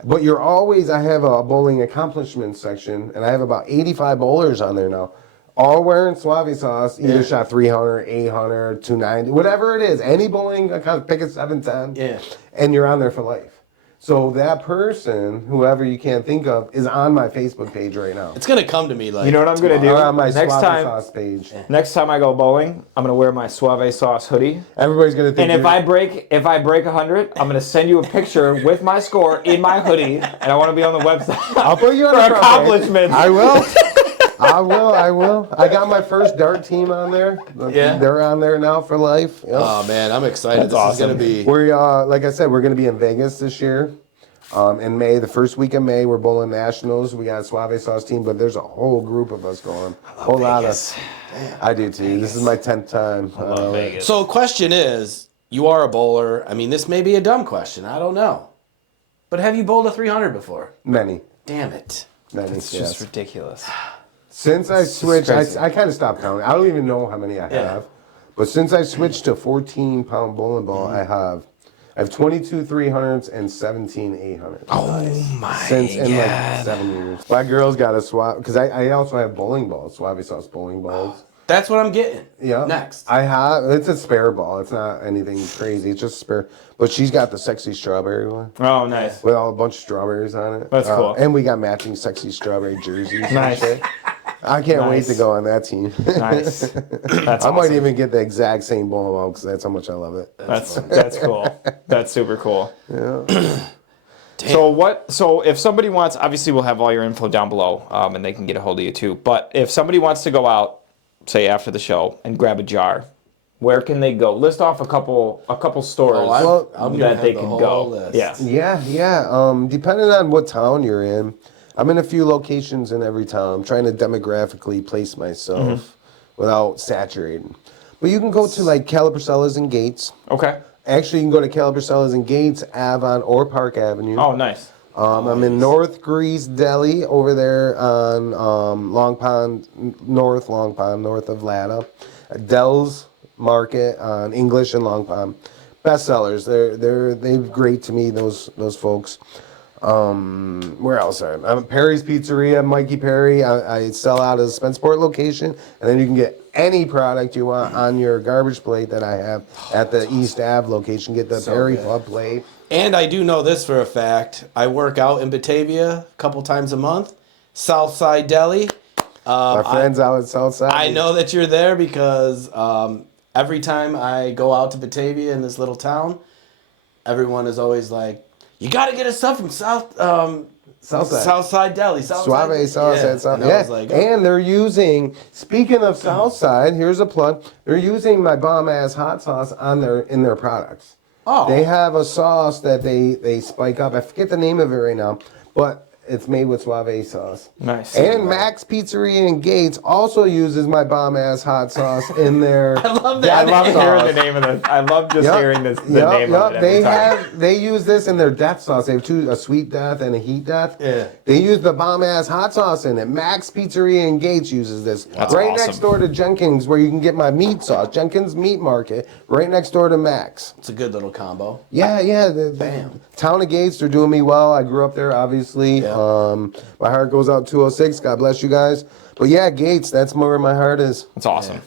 But I have a bowling accomplishments section, and I have about 85 bowlers on there now. All wearing Suave sauce, either Yeah. shot 300, 800, 290, whatever it is. Any bowling account, pick a 710. Yeah. And you're on there for life. So that person, whoever you can't think of, is on my Facebook page right now. It's gonna come to me like. You know what I'm gonna do? Or on my Next Suave time, Sauce page. next time I go bowling, I'm gonna wear my Suave sauce hoodie. Everybody's gonna think. And if I break 100, I'm gonna send you a picture with my score in my hoodie, and I want to be on the website. I'll put you on for the front page. accomplishments. I will. I will. I got my first dart team on there. Yeah. They're on there now for life. Yep. Oh man, I'm excited. That's This awesome. is gonna be. We're like I said, we're gonna be in Vegas this year. In May, the first week of May, we're bowling nationals. We got a Suave Sauce team, but there's a whole group of us going. Whole lot of. I do too. Vegas. This is my 10th time. Vegas. So, question is, you are a bowler. I mean, this may be a dumb question. I don't know, but have you bowled a 300 before? Many. Damn it. Many. It's yes. just ridiculous. Since I switched, crazy. I kind of stopped counting. I don't even know how many I have. But since I switched to 14-pound bowling ball, I have 22 300s and 17 800s. Oh my Since in like 7 years. My girl's got a Suave, because I also have bowling balls, Suave Sauce bowling balls. That's what I'm getting. Yeah. Next. I have, it's a spare ball. It's not anything crazy. It's just spare. But she's got the sexy strawberry one Oh, nice. with all a bunch of strawberries on it. That's cool. And we got matching sexy strawberry jerseys. Nice. And shit. I can't wait Nice. to go on that team. Nice. That's I might awesome. even get the exact same bowling ball because that's how much I love it. That's cool. That's super cool. Yeah. So if somebody wants, obviously we'll have all your info down below, and they can get a hold of you too. But if somebody wants to go out, say after the show, and grab a jar, where can they go? List off a couple stores I'm gonna that have they the can whole go. list. Yeah. Yeah. Depending on what town you're in, I'm in a few locations in every town. I'm trying to demographically place myself without saturating. But you can go to like Calabricella's and Gates. Okay. Actually, you can go to Calabricella's and Gates, Avon, or Park Avenue. Oh, nice. I'm in North Greece Deli over there on Long Pond, north of Latta. Dell's Market on English and Long Pond. Bestsellers. They're great to me. Those folks. Where else are I? I'm at Perry's Pizzeria, Mikey Perry. I sell out of the Spenceport location, and then you can get any product you want on your garbage plate that I have at the East Ave location. Get the Perry good. Pub plate. And I do know this for a fact. I work out in Batavia a couple times a month. Southside Deli. My friends out at Southside. I know that you're there because every time I go out to Batavia in this little town, everyone is always like, "You got to get us stuff from Southside Deli." Suave sauce at South. And I was like, oh. And they're using. Speaking of Southside, here's a plug. They're using my bomb ass hot sauce in their products. Oh. They have a sauce that they spike up. I forget the name of it right now, but it's made with Suave sauce. Nice. And Max Pizzeria and Gates also uses my bomb ass hot sauce in their. I love that. I love name. hearing the name of this. I love just hearing the name of it every time. They use this in their death sauce. They have a sweet death and a heat death. Yeah. They use the bomb ass hot sauce in it. Max Pizzeria and Gates uses this. That's right awesome. next door to Jenkins, where you can get my meat sauce. Jenkins Meat Market, right next door to Max. It's a good little combo. Yeah. Bam. Town of Gates, they're doing me well. I grew up there, obviously. Yeah. My heart goes out 206. God bless you guys. But yeah, Gates, that's where my heart is. That's awesome.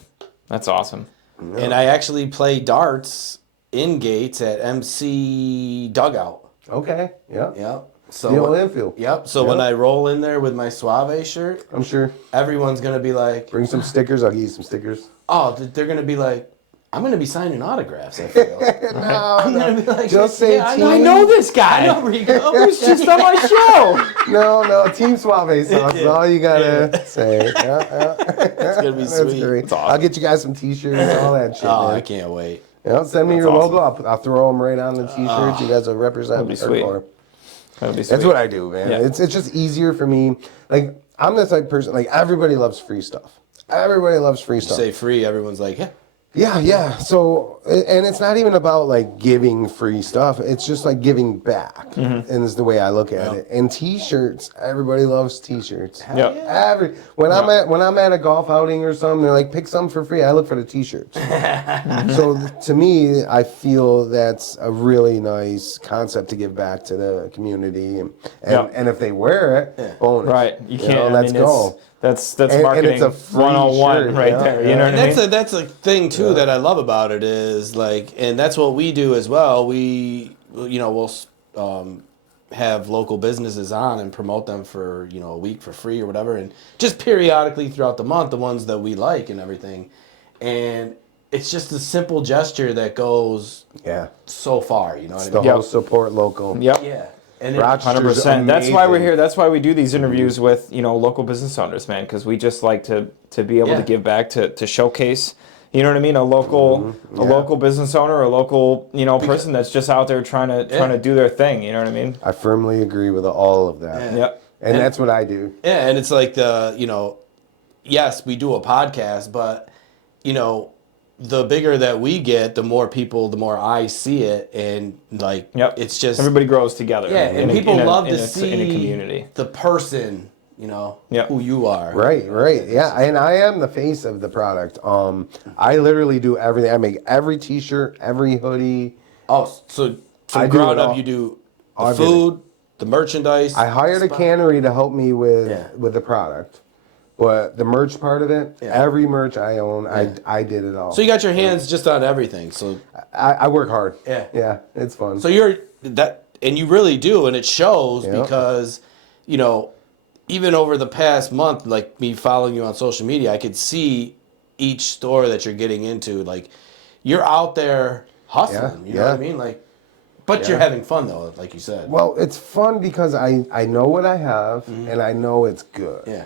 That's awesome. And I actually play darts in Gates at MC Dugout. Okay. Yeah. Yep. So The old infield. Yep. So when I roll in there with my Suave shirt, I'm sure. everyone's gonna be like, Bring some stickers. I'll get you some stickers. "Oh, they're gonna be like, I'm gonna be signing autographs." I feel. I'm No, gonna be like, just say I team. know, I know this guy. I know Recco. He was just on my show. No, Team Suave sauce is all you gotta say. Yeah. It's gonna be That's sweet. great. That's awesome. I'll get you guys some t-shirts, all that shit, Oh, I man. can't wait. Yeah, send me That's your awesome. logo. I'll throw them right on the t-shirts. You guys will represent That'd be sweet. hardcore. That'd be sweet. That's what I do, man. Yeah. It's just easier for me. Like, I'm the type of person, like, everybody loves free stuff. Everybody loves free stuff. Say free, everyone's like, yeah. Yeah. So, and it's not even about like giving free stuff. It's just like giving back, Mm-hmm. and is the way I look at it. And t-shirts, everybody loves t-shirts. Yep. When I'm at a golf outing or something, they're like, pick some for free. I look for the t-shirts. So to me, I feel that's a really nice concept to give back to the community, and if they wear it, bonus. Right. You can't. Let's go. That's And marketing it's a free 101 shirt, right yeah, there. yeah. You know what I mean? That's a thing too that I love about it is like, and that's what we do as well. We, we'll have local businesses on and promote them for, you know, a week for free or whatever, and just periodically throughout the month, the ones that we like and everything. And it's just a simple gesture that goes so far, you know what I mean? The whole support local. Yep. Yeah. And Rochester's 100%. That's why we're amazing. here. That's why we do these interviews with, you know, local business owners, man, because we just like to be able to give back, to showcase, you know what I mean, a local business owner, or a local, you know, person that's just out there trying to do their thing, you know what I mean? I firmly agree with all of that. Yeah. Yep. And that's what I do. Yeah, and it's like you know, yes, we do a podcast, but, you know, the bigger that we get, the more people, the more I see it, and like, it's just everybody grows together. Yeah, and people love to see in a community the person, you know, who you are. Right. Yeah, and I am the face of the product. I literally do everything. I make every T-shirt, every hoodie. Oh, so from ground up, you do the food, the merchandise. I hired a cannery to help me with the product. But the merch part of it, every merch I own, I did it all. So you got your hands just on everything. So I work hard. Yeah, it's fun. So and you really do, and it shows because, you know, even over the past month, like me following you on social media, I could see each store that you're getting into. Like, you're out there hustling. You know what I mean? Like, but you're having fun though, like you said. Well, it's fun because I know what I have and I know it's good. Yeah.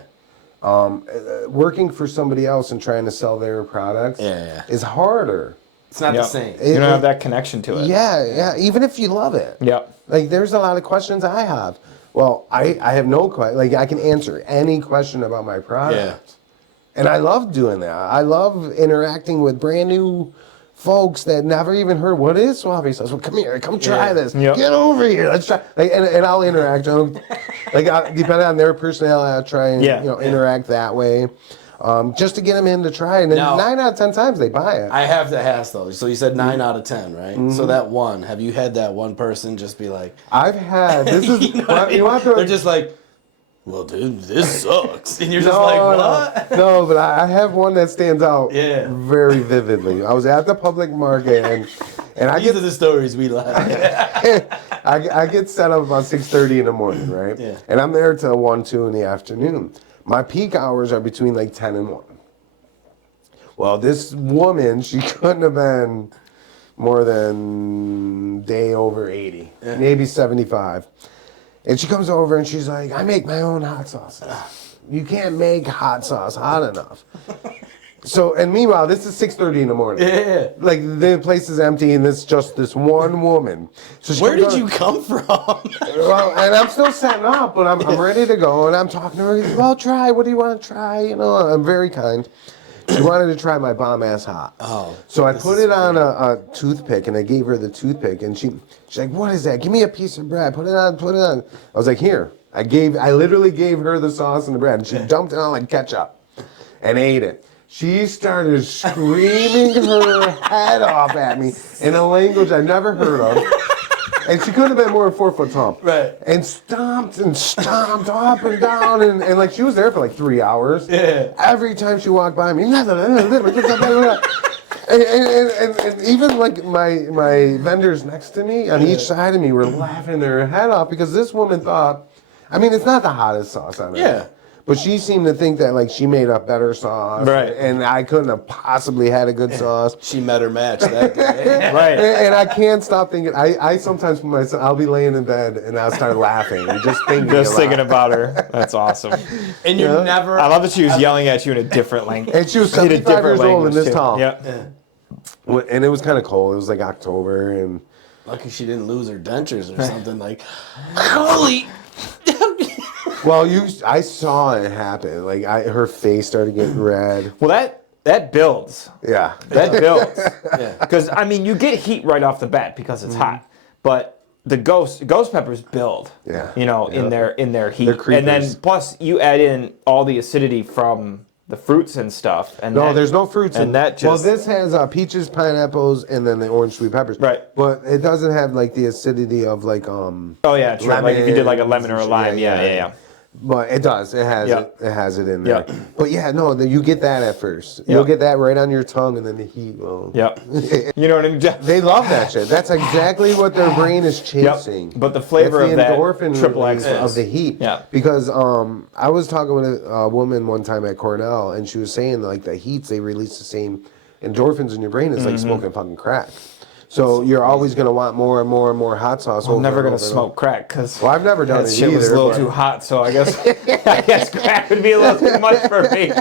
Working for somebody else and trying to sell their products is harder. It's not the same. You don't have that connection to it. Yeah. Even if you love it. Yep. Like, there's a lot of questions I have. Well, I have no question. Like, I can answer any question about my product. Yeah. And I love doing that. I love interacting with brand new folks that never even heard what is Suave sauce. Well, come here, come try this. Yep. Get over here. Let's try. Like, and I'll interact. Depending on their personality, I'll try and interact that way, just to get them in to try it. And Now, 9 out of 10 times they buy it. I have to ask though. So you said 9 out of 10, right? So that one, have you had that one person just be like, I've had this is you know what I mean? you want to. They're just like, well, dude, this sucks, and you're just like, what? No, but I have one that stands out very vividly. I was at the public market, and I These are the stories we like. I get set up about 6:30 in the morning, right? Yeah. And I'm there till 1, 2 in the afternoon. My peak hours are between like 10 and 1. Well, this woman, she couldn't have been more than day over 80, maybe 75. And she comes over and she's like, I make my own hot sauce. You can't make hot sauce hot enough. So, and meanwhile, this is 6:30 in the morning. Yeah. Like, the place is empty and it's just this one woman. So Where did you come from? Well, and I'm still setting up, but I'm ready to go. And I'm talking to her. Well, try. What do you want to try? You know, I'm very kind. She wanted to try my bomb-ass hot. Oh. So I put it on a toothpick, and I gave her the toothpick, and she's like, what is that? Give me a piece of bread. Put it on. I was like, here. I literally gave her the sauce and the bread, and she dumped it on like ketchup and ate it. She started screaming her head off at me in a language I've never heard of. And she couldn't have been more than 4 foot tall. Right. And stomped up and down. And like, she was there for like 3 hours. Yeah. Every time she walked by me. And even like my vendors next to me on each side of me were laughing their head off because this woman thought, I mean, it's not the hottest sauce on earth. Yeah. But she seemed to think that like she made a better sauce. Right. And I couldn't have possibly had a good sauce. She met her match that day. Right. And I can't stop thinking. I sometimes put myself. I'll be laying in bed and I'll start laughing, just thinking about her. That's awesome. And you never. I love that she was yelling at you in a different language. And she was 75 years old and this tall. Yeah. And it was kind of cold. It was like October, and Lucky she didn't lose her dentures or something. Like, holy. well, I saw it happen. Like her face started getting red. Well, that builds. Yeah. That builds. Yeah. Because I mean, you get heat right off the bat because it's hot, but the ghost peppers build. Yeah. You know, in their heat, They're creepers. and then plus you add in all the acidity from the fruits and stuff. And There's no fruits. And that just. Well, this has peaches, pineapples, and then the orange sweet peppers. Right. But it doesn't have like the acidity of like Oh yeah, true. Like if you did like a lemon or a lime, yeah. But it does. It has Yep. it. It has it in there. Yep. But yeah, no, you get that at first. You'll get that right on your tongue, and then the heat will. Yep. You know what I mean? They love that shit. That's exactly what their brain is chasing. But the flavor It's of the that endorphin triple release X of the heat. Yeah. Because I was talking with a woman one time at Cornell, and she was saying like the heats they release the same endorphins in your brain as like smoking fucking crack. So you're always gonna want more and more and more hot sauce. I'm never gonna smoke crack because Well, I've never done that it shit was a either, little but- too hot. So I guess crack would be a little too much for me.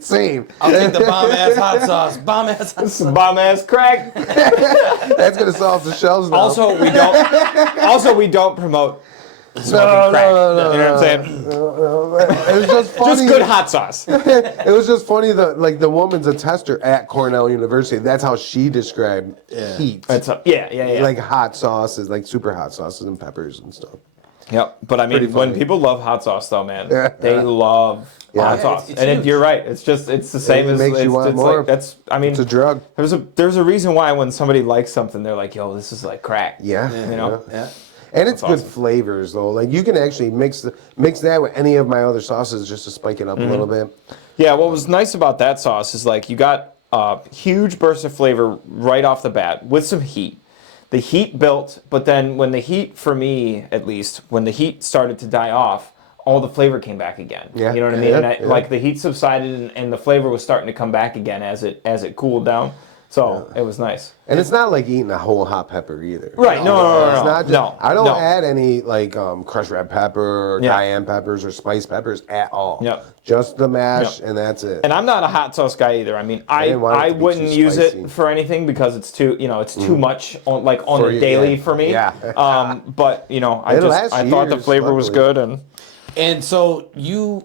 Same. I'll take the bomb ass hot sauce. Bomb ass hot sauce. Bomb ass crack. That's gonna sell off the shelves now. Also, we don't promote smoking crack. no, you know what I'm saying? It was just funny. Just good hot sauce. It was just funny that like the woman's a tester at Cornell University. That's how she described heat. Yeah. Like hot sauces, like super hot sauces and peppers and stuff. Yep. But I mean, Pretty when funny. people love hot sauce, though, man, Yeah. they love hot Yeah, sauce. it's And huge. you're right. It's the same It as makes you want it's more. like that's. I mean, It's a drug. There's a reason why when somebody likes something, they're like, "Yo, this is like crack." Yeah. You know. Yeah. And it's That's good awesome. flavors though. Like you can actually mix that with any of my other sauces just to spike it up a little bit. Yeah, what was nice about that sauce is like you got a huge burst of flavor right off the bat with some heat. The heat built, but then when the heat, for me at least, when the heat started to die off, all the flavor came back again. Yeah. You know what I mean? Yeah, And yeah. like the heat subsided and the flavor was starting to come back again as it cooled down. So it was nice. And it's not like eating a whole hot pepper either. Right? No. It's not just, no. I don't no. add any like crushed red pepper or Yeah. cayenne peppers or spiced peppers at all. Yep. Just the mash Yep. and that's it. And I'm not a hot sauce guy either. I mean, didn't want it I to be wouldn't too use spicy. it for anything because it's too too much on For the you, daily yeah. for me. Yeah. But I It just lasts I thought the years, flavor was luckily. good and And so you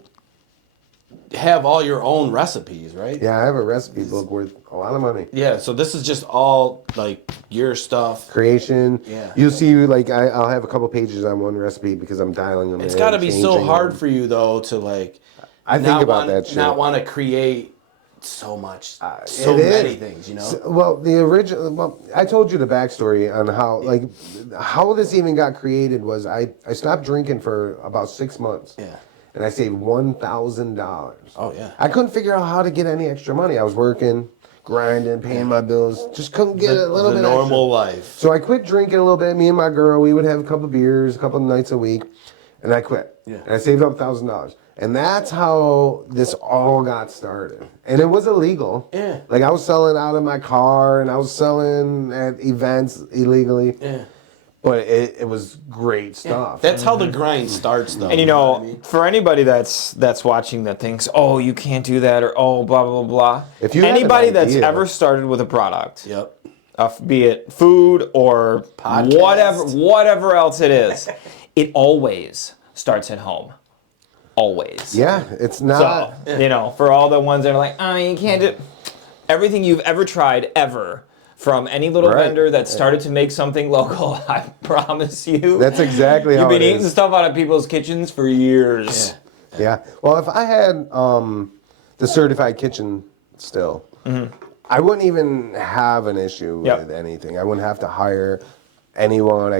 have all your own recipes, right? Yeah, I have a recipe book worth a lot of money. Yeah. So this is just all like your stuff. Creation. Yeah. You'll see like I'll have a couple pages on one recipe because I'm dialing them It's in, got to be so changing hard them. for you though to like. I think not about want, that shit. Not want to create so much, It so is. many things, you know. Well, the original. Well, I told you the backstory on how this even got created was I stopped drinking for about 6 months. Yeah. And I saved $1,000. Oh yeah. I couldn't figure out how to get any extra money. I was working, grinding, paying my bills. Just couldn't get a little the bit normal extra. life. So I quit drinking a little bit. Me and my girl, we would have a couple beers, a couple nights a week, and I quit. Yeah. And I saved up $1,000. And that's how this all got started. And it was illegal. Yeah. Like I was selling out of my car and I was selling at events illegally. Yeah. But it was great stuff. That's how the grind starts, though. and you know what I mean? for anybody that's watching that thinks, oh, you can't do that or oh blah blah blah. If you have an anybody that's idea- ever started with a product, Yep. be it food or Podcast. whatever else it is, it always starts at home. Always. Yeah, it's not. So, for all the ones that are like, oh, you can't do everything you've ever tried ever from any little Right. vendor that started to make something local, I promise you. That's exactly how You've been it eating is. stuff out of people's kitchens for years. Yeah. Well, if I had the certified kitchen still, I wouldn't even have an issue Yep. with anything. I wouldn't have to hire anyone. I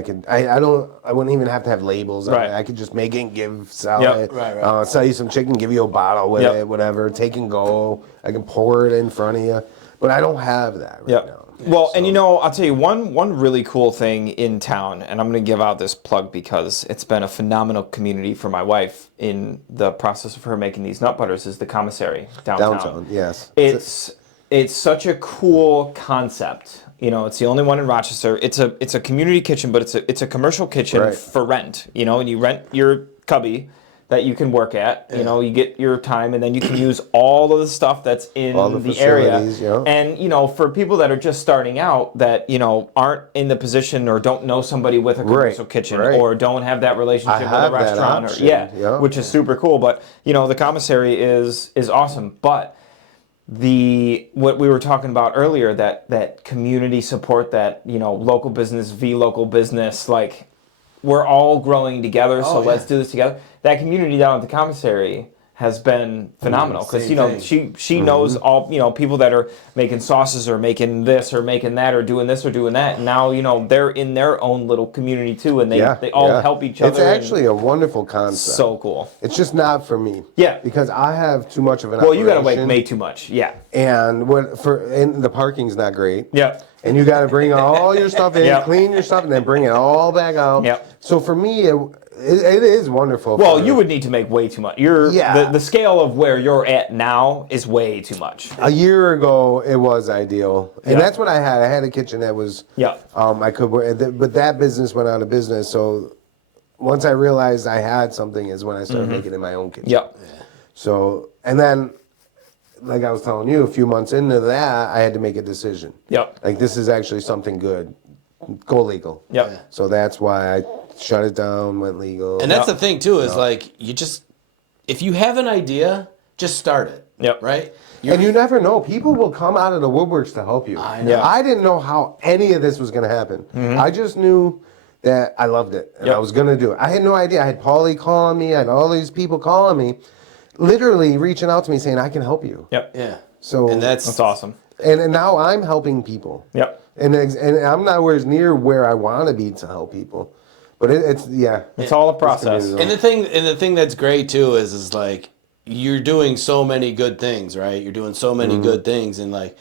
wouldn't even have to have labels on Right. it. I could just make it and sell Yep. it. Right. Sell you some chicken, give you a bottle with Yep. it, whatever. Take and go. I can pour it in front of you. But I don't have that right Yep. now. Well, and I'll tell you one really cool thing in town, and I'm going to give out this plug because it's been a phenomenal community for my wife in the process of her making these nut butters is the commissary downtown. Downtown, yes. It's such a cool concept. It's the only one in Rochester. It's a community kitchen, but it's a commercial kitchen Right. for rent. And you rent your cubby that you can work at. You get your time, and then you can use all of the stuff that's in All the the area. facilities, yeah. And for people that are just starting out, that aren't in the position or don't know somebody with a commercial kitchen right. or don't have that relationship with a have that restaurant, option, or which is super cool. But the commissary is awesome, but. What we were talking about earlier, that community support, that local business local business, we're all growing together, so let's do this together. That community down at the commissary has been phenomenal because Same she knows all people that are making sauces or making this or making that or doing this or doing that, and now they're in their own little community too, and they all help each other. It's actually a wonderful concept. So cool. It's just not for me. Yeah, because I have too much of an. Well, you got to wait way too much. Yeah, and the parking's not great. Yeah. And you got to bring all your stuff in, clean your stuff, and then bring it all back out. Yep. So for me, it is wonderful. Well, you would need to make way too much. The scale of where you're at now is way too much. A year ago, it was ideal, and that's what I had. I had a kitchen that was. Yeah. I could, but that business went out of business. So once I realized I had something, is when I started making it in my own kitchen. Yep. So and then, like I was telling you, a few months into that, I had to make a decision. Yep. Like this is actually something good. Go legal. Yep. So that's why I shut it down, went legal. And that's the thing too, is like if you have an idea, just start it. Yep. Right? And you never know. People will come out of the woodworks to help you. I know. Yeah. I didn't know how any of this was going to happen. I just knew that I loved it and I was going to do it. I had no idea. I had Paulie calling me. I had all these people calling me, literally reaching out to me saying, I can help you. Yep. Yeah. So And That's awesome. And now I'm helping people. Yep. And I'm not where near where I want to be to help people. But It's all a process. And the thing that's great too is like you're doing so many good things, right? You're doing so many good things, and like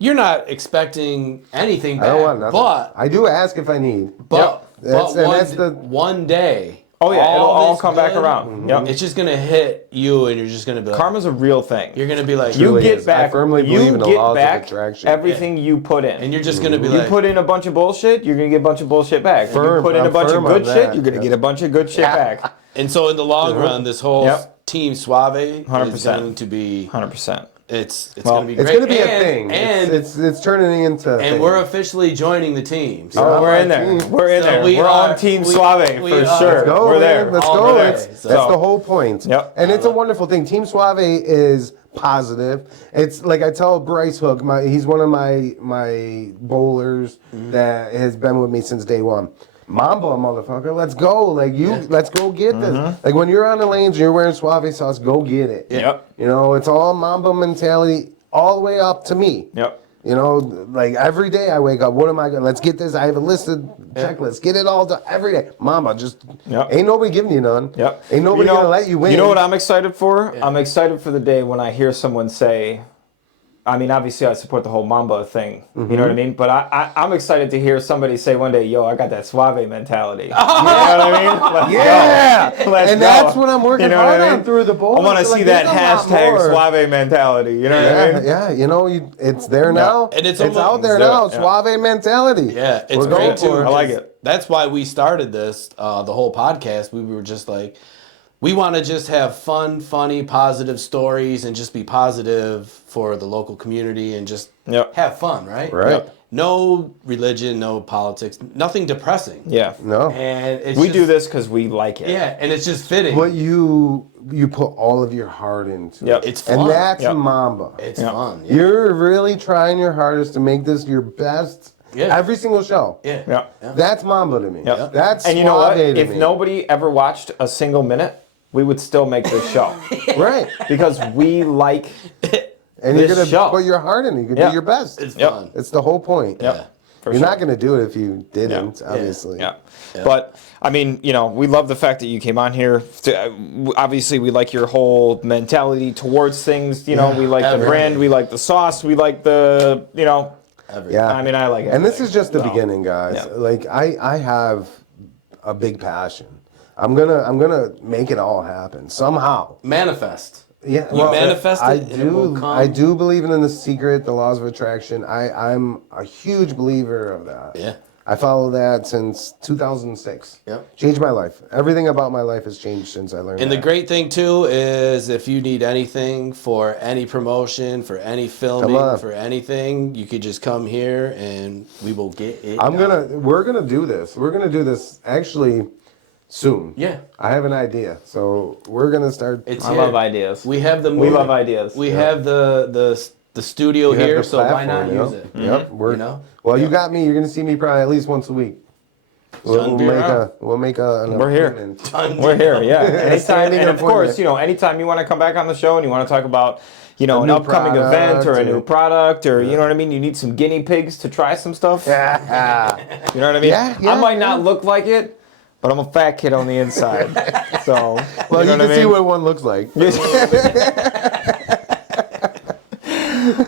you're not expecting anything back. I don't want nothing. But I do ask if I need. One day. Oh yeah, it'll all this come back good, around. Yep. It's just gonna hit you, and you're just gonna be like, Karma's a real thing. you're gonna be like, You really get is. back. I firmly believe in the laws of attraction. Everything you put in. and you're just gonna be You like, put in a bunch of bullshit, you're gonna get a bunch of bullshit back. You Firm. put in a I'm bunch of firm good on shit, that. you're gonna get a bunch of good shit back. and so in the long run, this whole team Suave is 100%. going to be 100%. It's gonna be great. It's going to be a And- thing. and it's turning into a and thing. we're officially joining the team. So Oh, we're in my there. team. We're in So there. we We're are- on Team we- Suave we for are- sure. Let's go, We're man. there. Let's All go. the way. That's So- the whole point. Yep. And it's a wonderful thing. Team Suave is positive. It's like I tell Bryce Hook, he's one of my bowlers that has been with me since day one. Mamba, motherfucker, let's go. Let's go get this. Like when you're on the lanes and you're wearing Suave sauce, go get it. Yep. You know, it's all Mamba mentality all the way up to me. Yep. You know, like every day I wake up, what am I going to, let's get this. I have a listed checklist. Get it all done every day. Mama, just ain't nobody giving you none. Yep. Ain't nobody going to let you win. You know what I'm excited for? Yeah. I'm excited for the day when I hear someone say, I mean, obviously I support the whole Mamba thing. You know what I mean? But I'm excited to hear somebody say one day, yo, I got that Suave mentality. You know what I mean? Let's go. Let's and go. that's what I'm working hard I mean? on through the bowl. I want to see that hashtag Suave mentality. You know what I mean? Yeah, you know, it's there now. And it's out there now. Suave mentality. Yeah, it's We're going great too. for it. I like it. That's why we started this, the whole podcast. We were just like, we want to just have fun, funny, positive stories and just be positive for the local community and just have fun, right? Right. Yep. No religion, no politics, nothing depressing. Yeah. No. And we do this because we like it. Yeah, and it's just fitting. But you put all of your heart into it. It's fun. And that's Mamba. It's fun. Yeah. You're really trying your hardest to make this your best every single show. Yeah. That's Mamba to me. Yep. That's and you know what? Suave to If me. nobody ever watched a single minute, we would still make this show. Right. Because we like And this you're going to show. put your heart in it. You can do your best. It's fun. It's the whole point. Yep. You're not going to do it if you didn't, obviously. Yeah. But, I mean, you know, we love the fact that you came on here. Obviously, we like your whole mentality towards things. You know, we like the brand. We like the sauce. We like the, you know. Yeah. I mean, I like it. And this is just the beginning, guys. Yeah. Like, I have a big passion. I'm gonna make it all happen somehow. Manifest. Yeah, you manifest it. And it will come. I do believe in the secret, the laws of attraction. I'm a huge believer of that. Yeah. I follow that since 2006. Yep. Changed my life. Everything about my life has changed since I learned And that. the great thing, too, is if you need anything for any promotion, for any filming, for anything, you could just come here and we will get it We're gonna do this. We're gonna do this actually soon. Yeah. I have an idea. So we're gonna start. I love ideas. We have the We love ideas. We have the studio here, so why not platform, use it? Yep. You know? Well, you got me. You're gonna see me probably at least once a week. We'll beer make an We're here. appointment. We're here, yeah. Anytime, Standing and of course, appointment. anytime you want to come back on the show and you want to talk about, an new upcoming event or a product, new product, or you know what I mean. You need some guinea pigs to try some stuff. Yeah. You know what I mean? Yeah, I might not look like it, but I'm a fat kid on the inside. So Well, you know can what I see mean? what one looks like.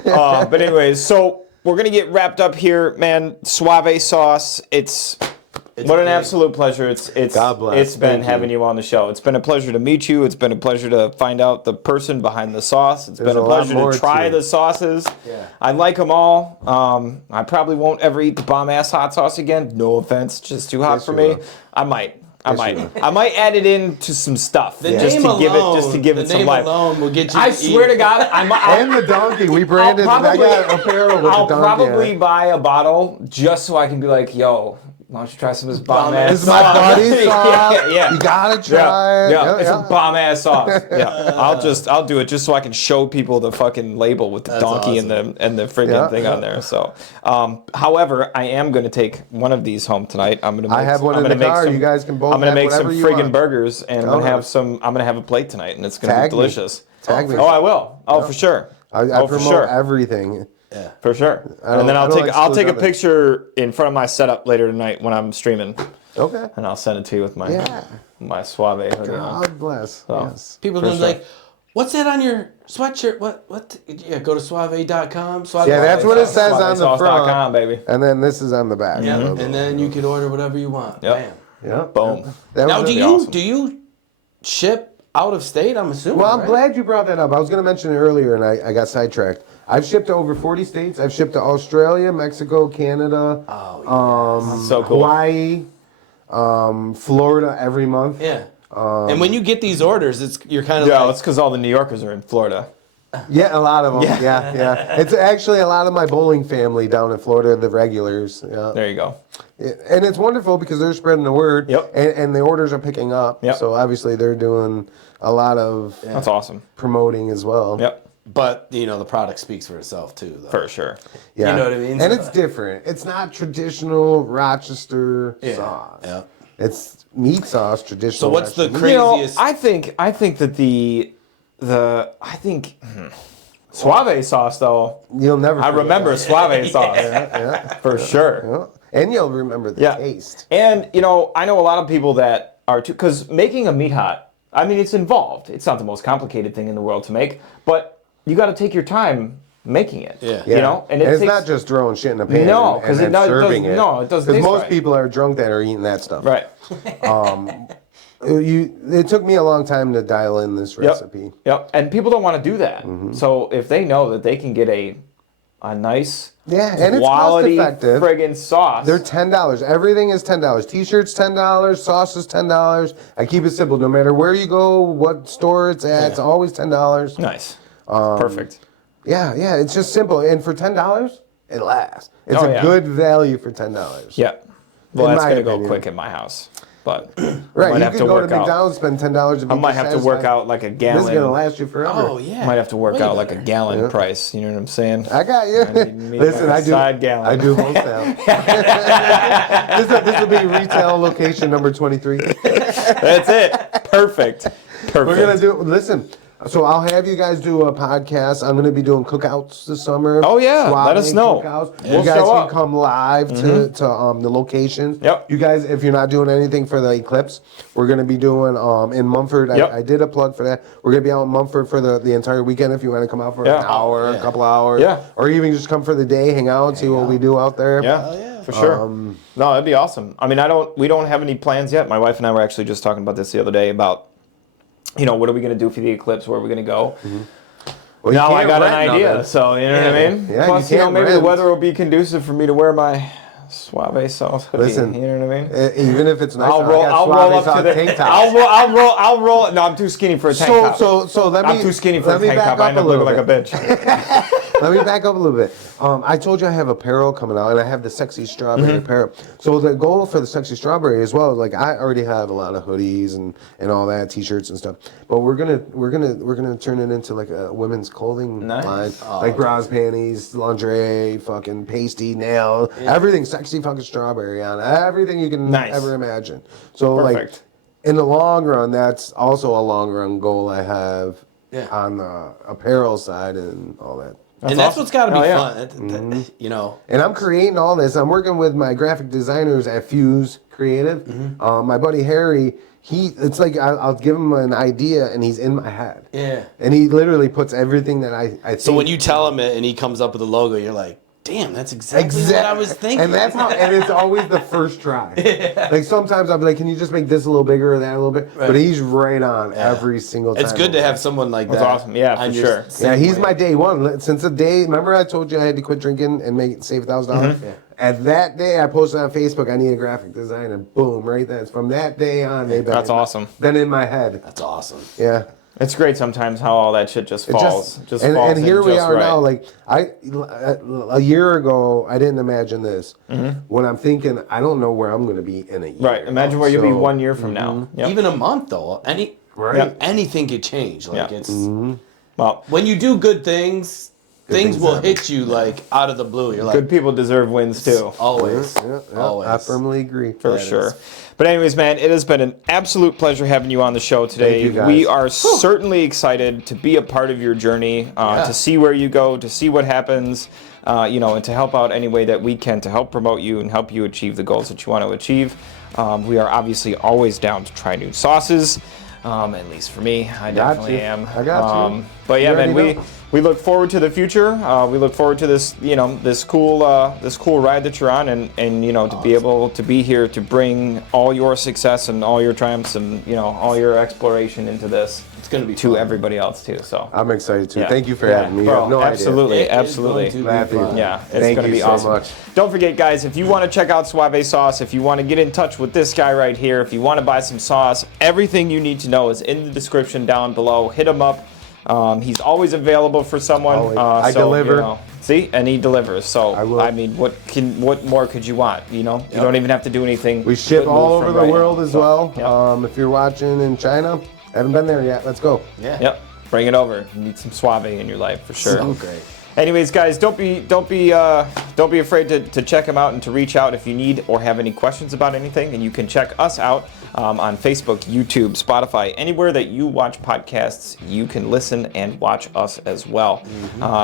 But anyways, so we're gonna get wrapped up here, man. Suave sauce. What an absolute pleasure. God bless. It's been Thank having you on the show. It's been a pleasure to meet you. It's been a pleasure to find out the person behind the sauce. It's There's been a a lot pleasure more to try to it. the sauces. Yeah. I like them all. I probably won't ever eat the bomb ass hot sauce again. No offense, just too hot Yes, for you me. will. I might. you I might add it into some stuff The just name to alone, give it some life. alone will get you. I to swear eat. to God, And the donkey. We branded. I got apparel with I'll the donkey. probably buy a bottle just so I can be like, yo, why don't you try some of this bomb ass This is my buddy's sauce. yeah. You gotta try it. Yeah, it's a bomb ass sauce. Yeah, I'll do it just so I can show people the fucking label with the That's donkey awesome. and the friggin' thing on there. So, however, I am gonna take one of these home tonight. I'm gonna. Make, I have one I'm in gonna the make car. Some, You guys can both I'm gonna have make some whatever you friggin' want. burgers, and I'm Oh. gonna have some. I'm gonna have a plate tonight, and it's gonna Tag be me. delicious. Tag me. Oh, I will. Oh, for sure. I for promote sure. everything. Yeah. For sure. don't- And then I I'll don't take a exclude others. picture in front of my setup later tonight when I'm streaming, Okay. and I'll send it to you with my Yeah. my Suave hoodie on. God bless. So. Yes. People are For gonna be sure. like, "What's that on your sweatshirt? What? Yeah, go to suave.com. Suave Yeah, that's what it says on the Suavesauce.com, front. baby. And then this is on the back. Yeah, and then you can order whatever you want. Yep. Bam. Yeah. Boom. That Now, was do it. you awesome. do you ship out of state? I'm assuming. Well, I'm right? glad you brought that up. I was going to mention it earlier, and I got sidetracked. I've shipped to over 40 states. I've shipped to Australia, Mexico, Canada, So cool. Hawaii, Florida every month. Yeah. And when you get these orders, you're kind of Yeah, like, it's because all the New Yorkers are in Florida. Yeah, a lot of them. Yeah. It's actually a lot of my bowling family down in Florida, the regulars. Yeah. There you go. And it's wonderful because they're spreading the word. Yep. And the orders are picking up. Yep. So obviously they're doing a lot of That's awesome. promoting as well. Yep, but the product speaks for itself too, though. for sure. Yeah. You know what I mean? And it's different. It's not traditional Rochester Yeah. sauce. Yeah. It's meat sauce, traditional. So what's the Rochester. craziest? I think that Suave sauce though. You'll never. I forget remember that. Suave sauce Yeah. for sure. Yeah. And you'll remember the Yeah. taste. And I know a lot of people that are too, because making a meat hot, I mean, it's involved. It's not the most complicated thing in the world to make, but you got to take your time making it. Yeah. You and it's takes, not just throwing shit in a pan. No, and 'cause then it doesn't serving taste Because most right. people are drunk that are eating that stuff. right. It took me a long time to dial in this recipe. Yep. And people don't want to do that. Mm-hmm. So if they know that they can get a nice Yeah, and it's quality cost-effective. friggin' sauce. They're $10. Everything is $10. T-shirts $10. Sauce is $10. I keep it simple. No matter where you go, what store it's at, it's always $10. nice. Perfect. Yeah. It's just simple, and for $10, it lasts. It's Oh, a yeah. good value for $10. Yeah. Well, In that's my gonna go opinion. quick in my house, but Right, might you have can to go work to out. McDonald's, spend $10. And I be might have to work satisfied. out like a gallon. This is gonna last you forever. Oh yeah. Might have to work Way out like a better. gallon price. You know what I'm saying? I got you. need me Listen, like a I do. side gallon. I do wholesale. this will be retail location number 23. That's it. Perfect. We're gonna do. Listen. So I'll have you guys do a podcast. I'm gonna be doing cookouts this summer. Oh, yeah. Suave Let us know. Cookouts. We'll You guys show can up. come live to the locations. Yep. You guys, if you're not doing anything for the eclipse, we're gonna be doing in Mumford. Yep. I did a plug for that. We're gonna be out in Mumford for the entire weekend. If you want to come out for Yeah. an hour, a couple hours, Yeah. or even just come for the day, hang out, see what we do out there. Yeah, yeah. for sure. No, that'd be awesome. I mean, we don't have any plans yet. My wife and I were actually just talking about this the other day about, what are we going to do for the eclipse? Where are we going to go? Well, you Now I can't got an rent idea, nothing. so you know what I mean? Yeah, Plus, you can't maybe the rent. weather will be conducive for me to wear my Suave sauce hoodie. Listen, you know what I mean? Even if it's nice, I'll roll up to the tank top. I'll roll. No, I'm too skinny for a tank top. So let me. I'm too skinny for a let me tank back top. I up end up looking like a little bitch. Let me back up a little bit. I told you I have apparel coming out, and I have the sexy strawberry apparel. So the goal for the sexy strawberry as well, like I already have a lot of hoodies and all that, t-shirts and stuff. But we're gonna turn it into like a women's clothing line, like bras, panties, lingerie, fucking pasty, nail, everything sexy fucking strawberry on everything you can ever imagine. So Perfect. like, in the long run, that's also a long run goal I have on the apparel side and all that. That's what's got to be Oh, fun, you know. And I'm creating all this. I'm working with my graphic designers at Fuse Creative. My buddy Harry, it's like I'll give him an idea and he's in my head. Yeah. And he literally puts everything that I think. So when you tell him it and he comes up with a logo, you're like, damn, that's exactly what I was thinking. And that's how, and it's always the first try. Like sometimes I'll be like, can you just make this a little bigger or that a little bit? Right. But he's right on every single time. It's good to have someone like that. That's awesome. Yeah, for sure. Yeah, he's my day one. Since the day, remember I told you I had to quit drinking and save $1,000? Yeah. At that day, I posted on Facebook, I need a graphic designer. Boom, right there. From that day on, they've That's awesome. Been in my head. That's awesome. Yeah. It's great sometimes how all that shit just falls. And here we are now. Like a year ago, I didn't imagine this. When I'm thinking, I don't know where I'm going to be in a year. Right. Imagine where you'll be 1 year from now. Yep. Even a month though. Anything could change. Like it's well, when you do good things will hit you like out of the blue. You're like, good people deserve wins too. Always. Always. I firmly agree. For sure. But anyways, man, it has been an absolute pleasure having you on the show today. Thank you, guys. We are certainly excited to be a part of your journey, to see where you go, to see what happens, and to help out any way that we can to help promote you and help you achieve the goals that you want to achieve. We are obviously always down to try new sauces. At least for me, I definitely am. I got you. But yeah, man, we look forward to the future. We look forward to this, this cool ride that you're on, and to be able to be here to bring all your success and all your triumphs and all your exploration into this. It's gonna be to fun. everybody else too. So I'm excited too. Thank you for having me. Bro, You have no absolutely, idea. absolutely. Yeah, it's Thank gonna you be so awesome. much. Don't forget, guys, if you want to check out Suave Sauce, if you want to get in touch with this guy right here, if you want to buy some sauce, everything you need to know is in the description down below. Hit him up. He's always available for someone. I deliver. See, and he delivers. So I will. I mean, what more could you want? You don't even have to do anything. We ship all over the world as well. Yep. If you're watching in China, haven't been there yet. Let's go. Yeah. Yep. Bring it over. You need some Suave in your life for sure. So great. Anyways, guys, don't be afraid to check him out and to reach out if you need or have any questions about anything. And you can check us out on Facebook, YouTube, Spotify, anywhere that you watch podcasts. You can listen and watch us as well.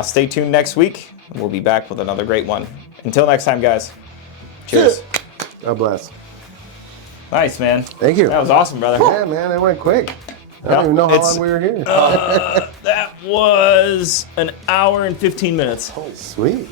Stay tuned next week. We'll be back with another great one. Until next time, guys. Cheers. God bless. Nice, man. Thank you. That was awesome, brother. Yeah, man, it went quick. I don't even know how long we were here. That was an hour and 15 minutes. Sweet.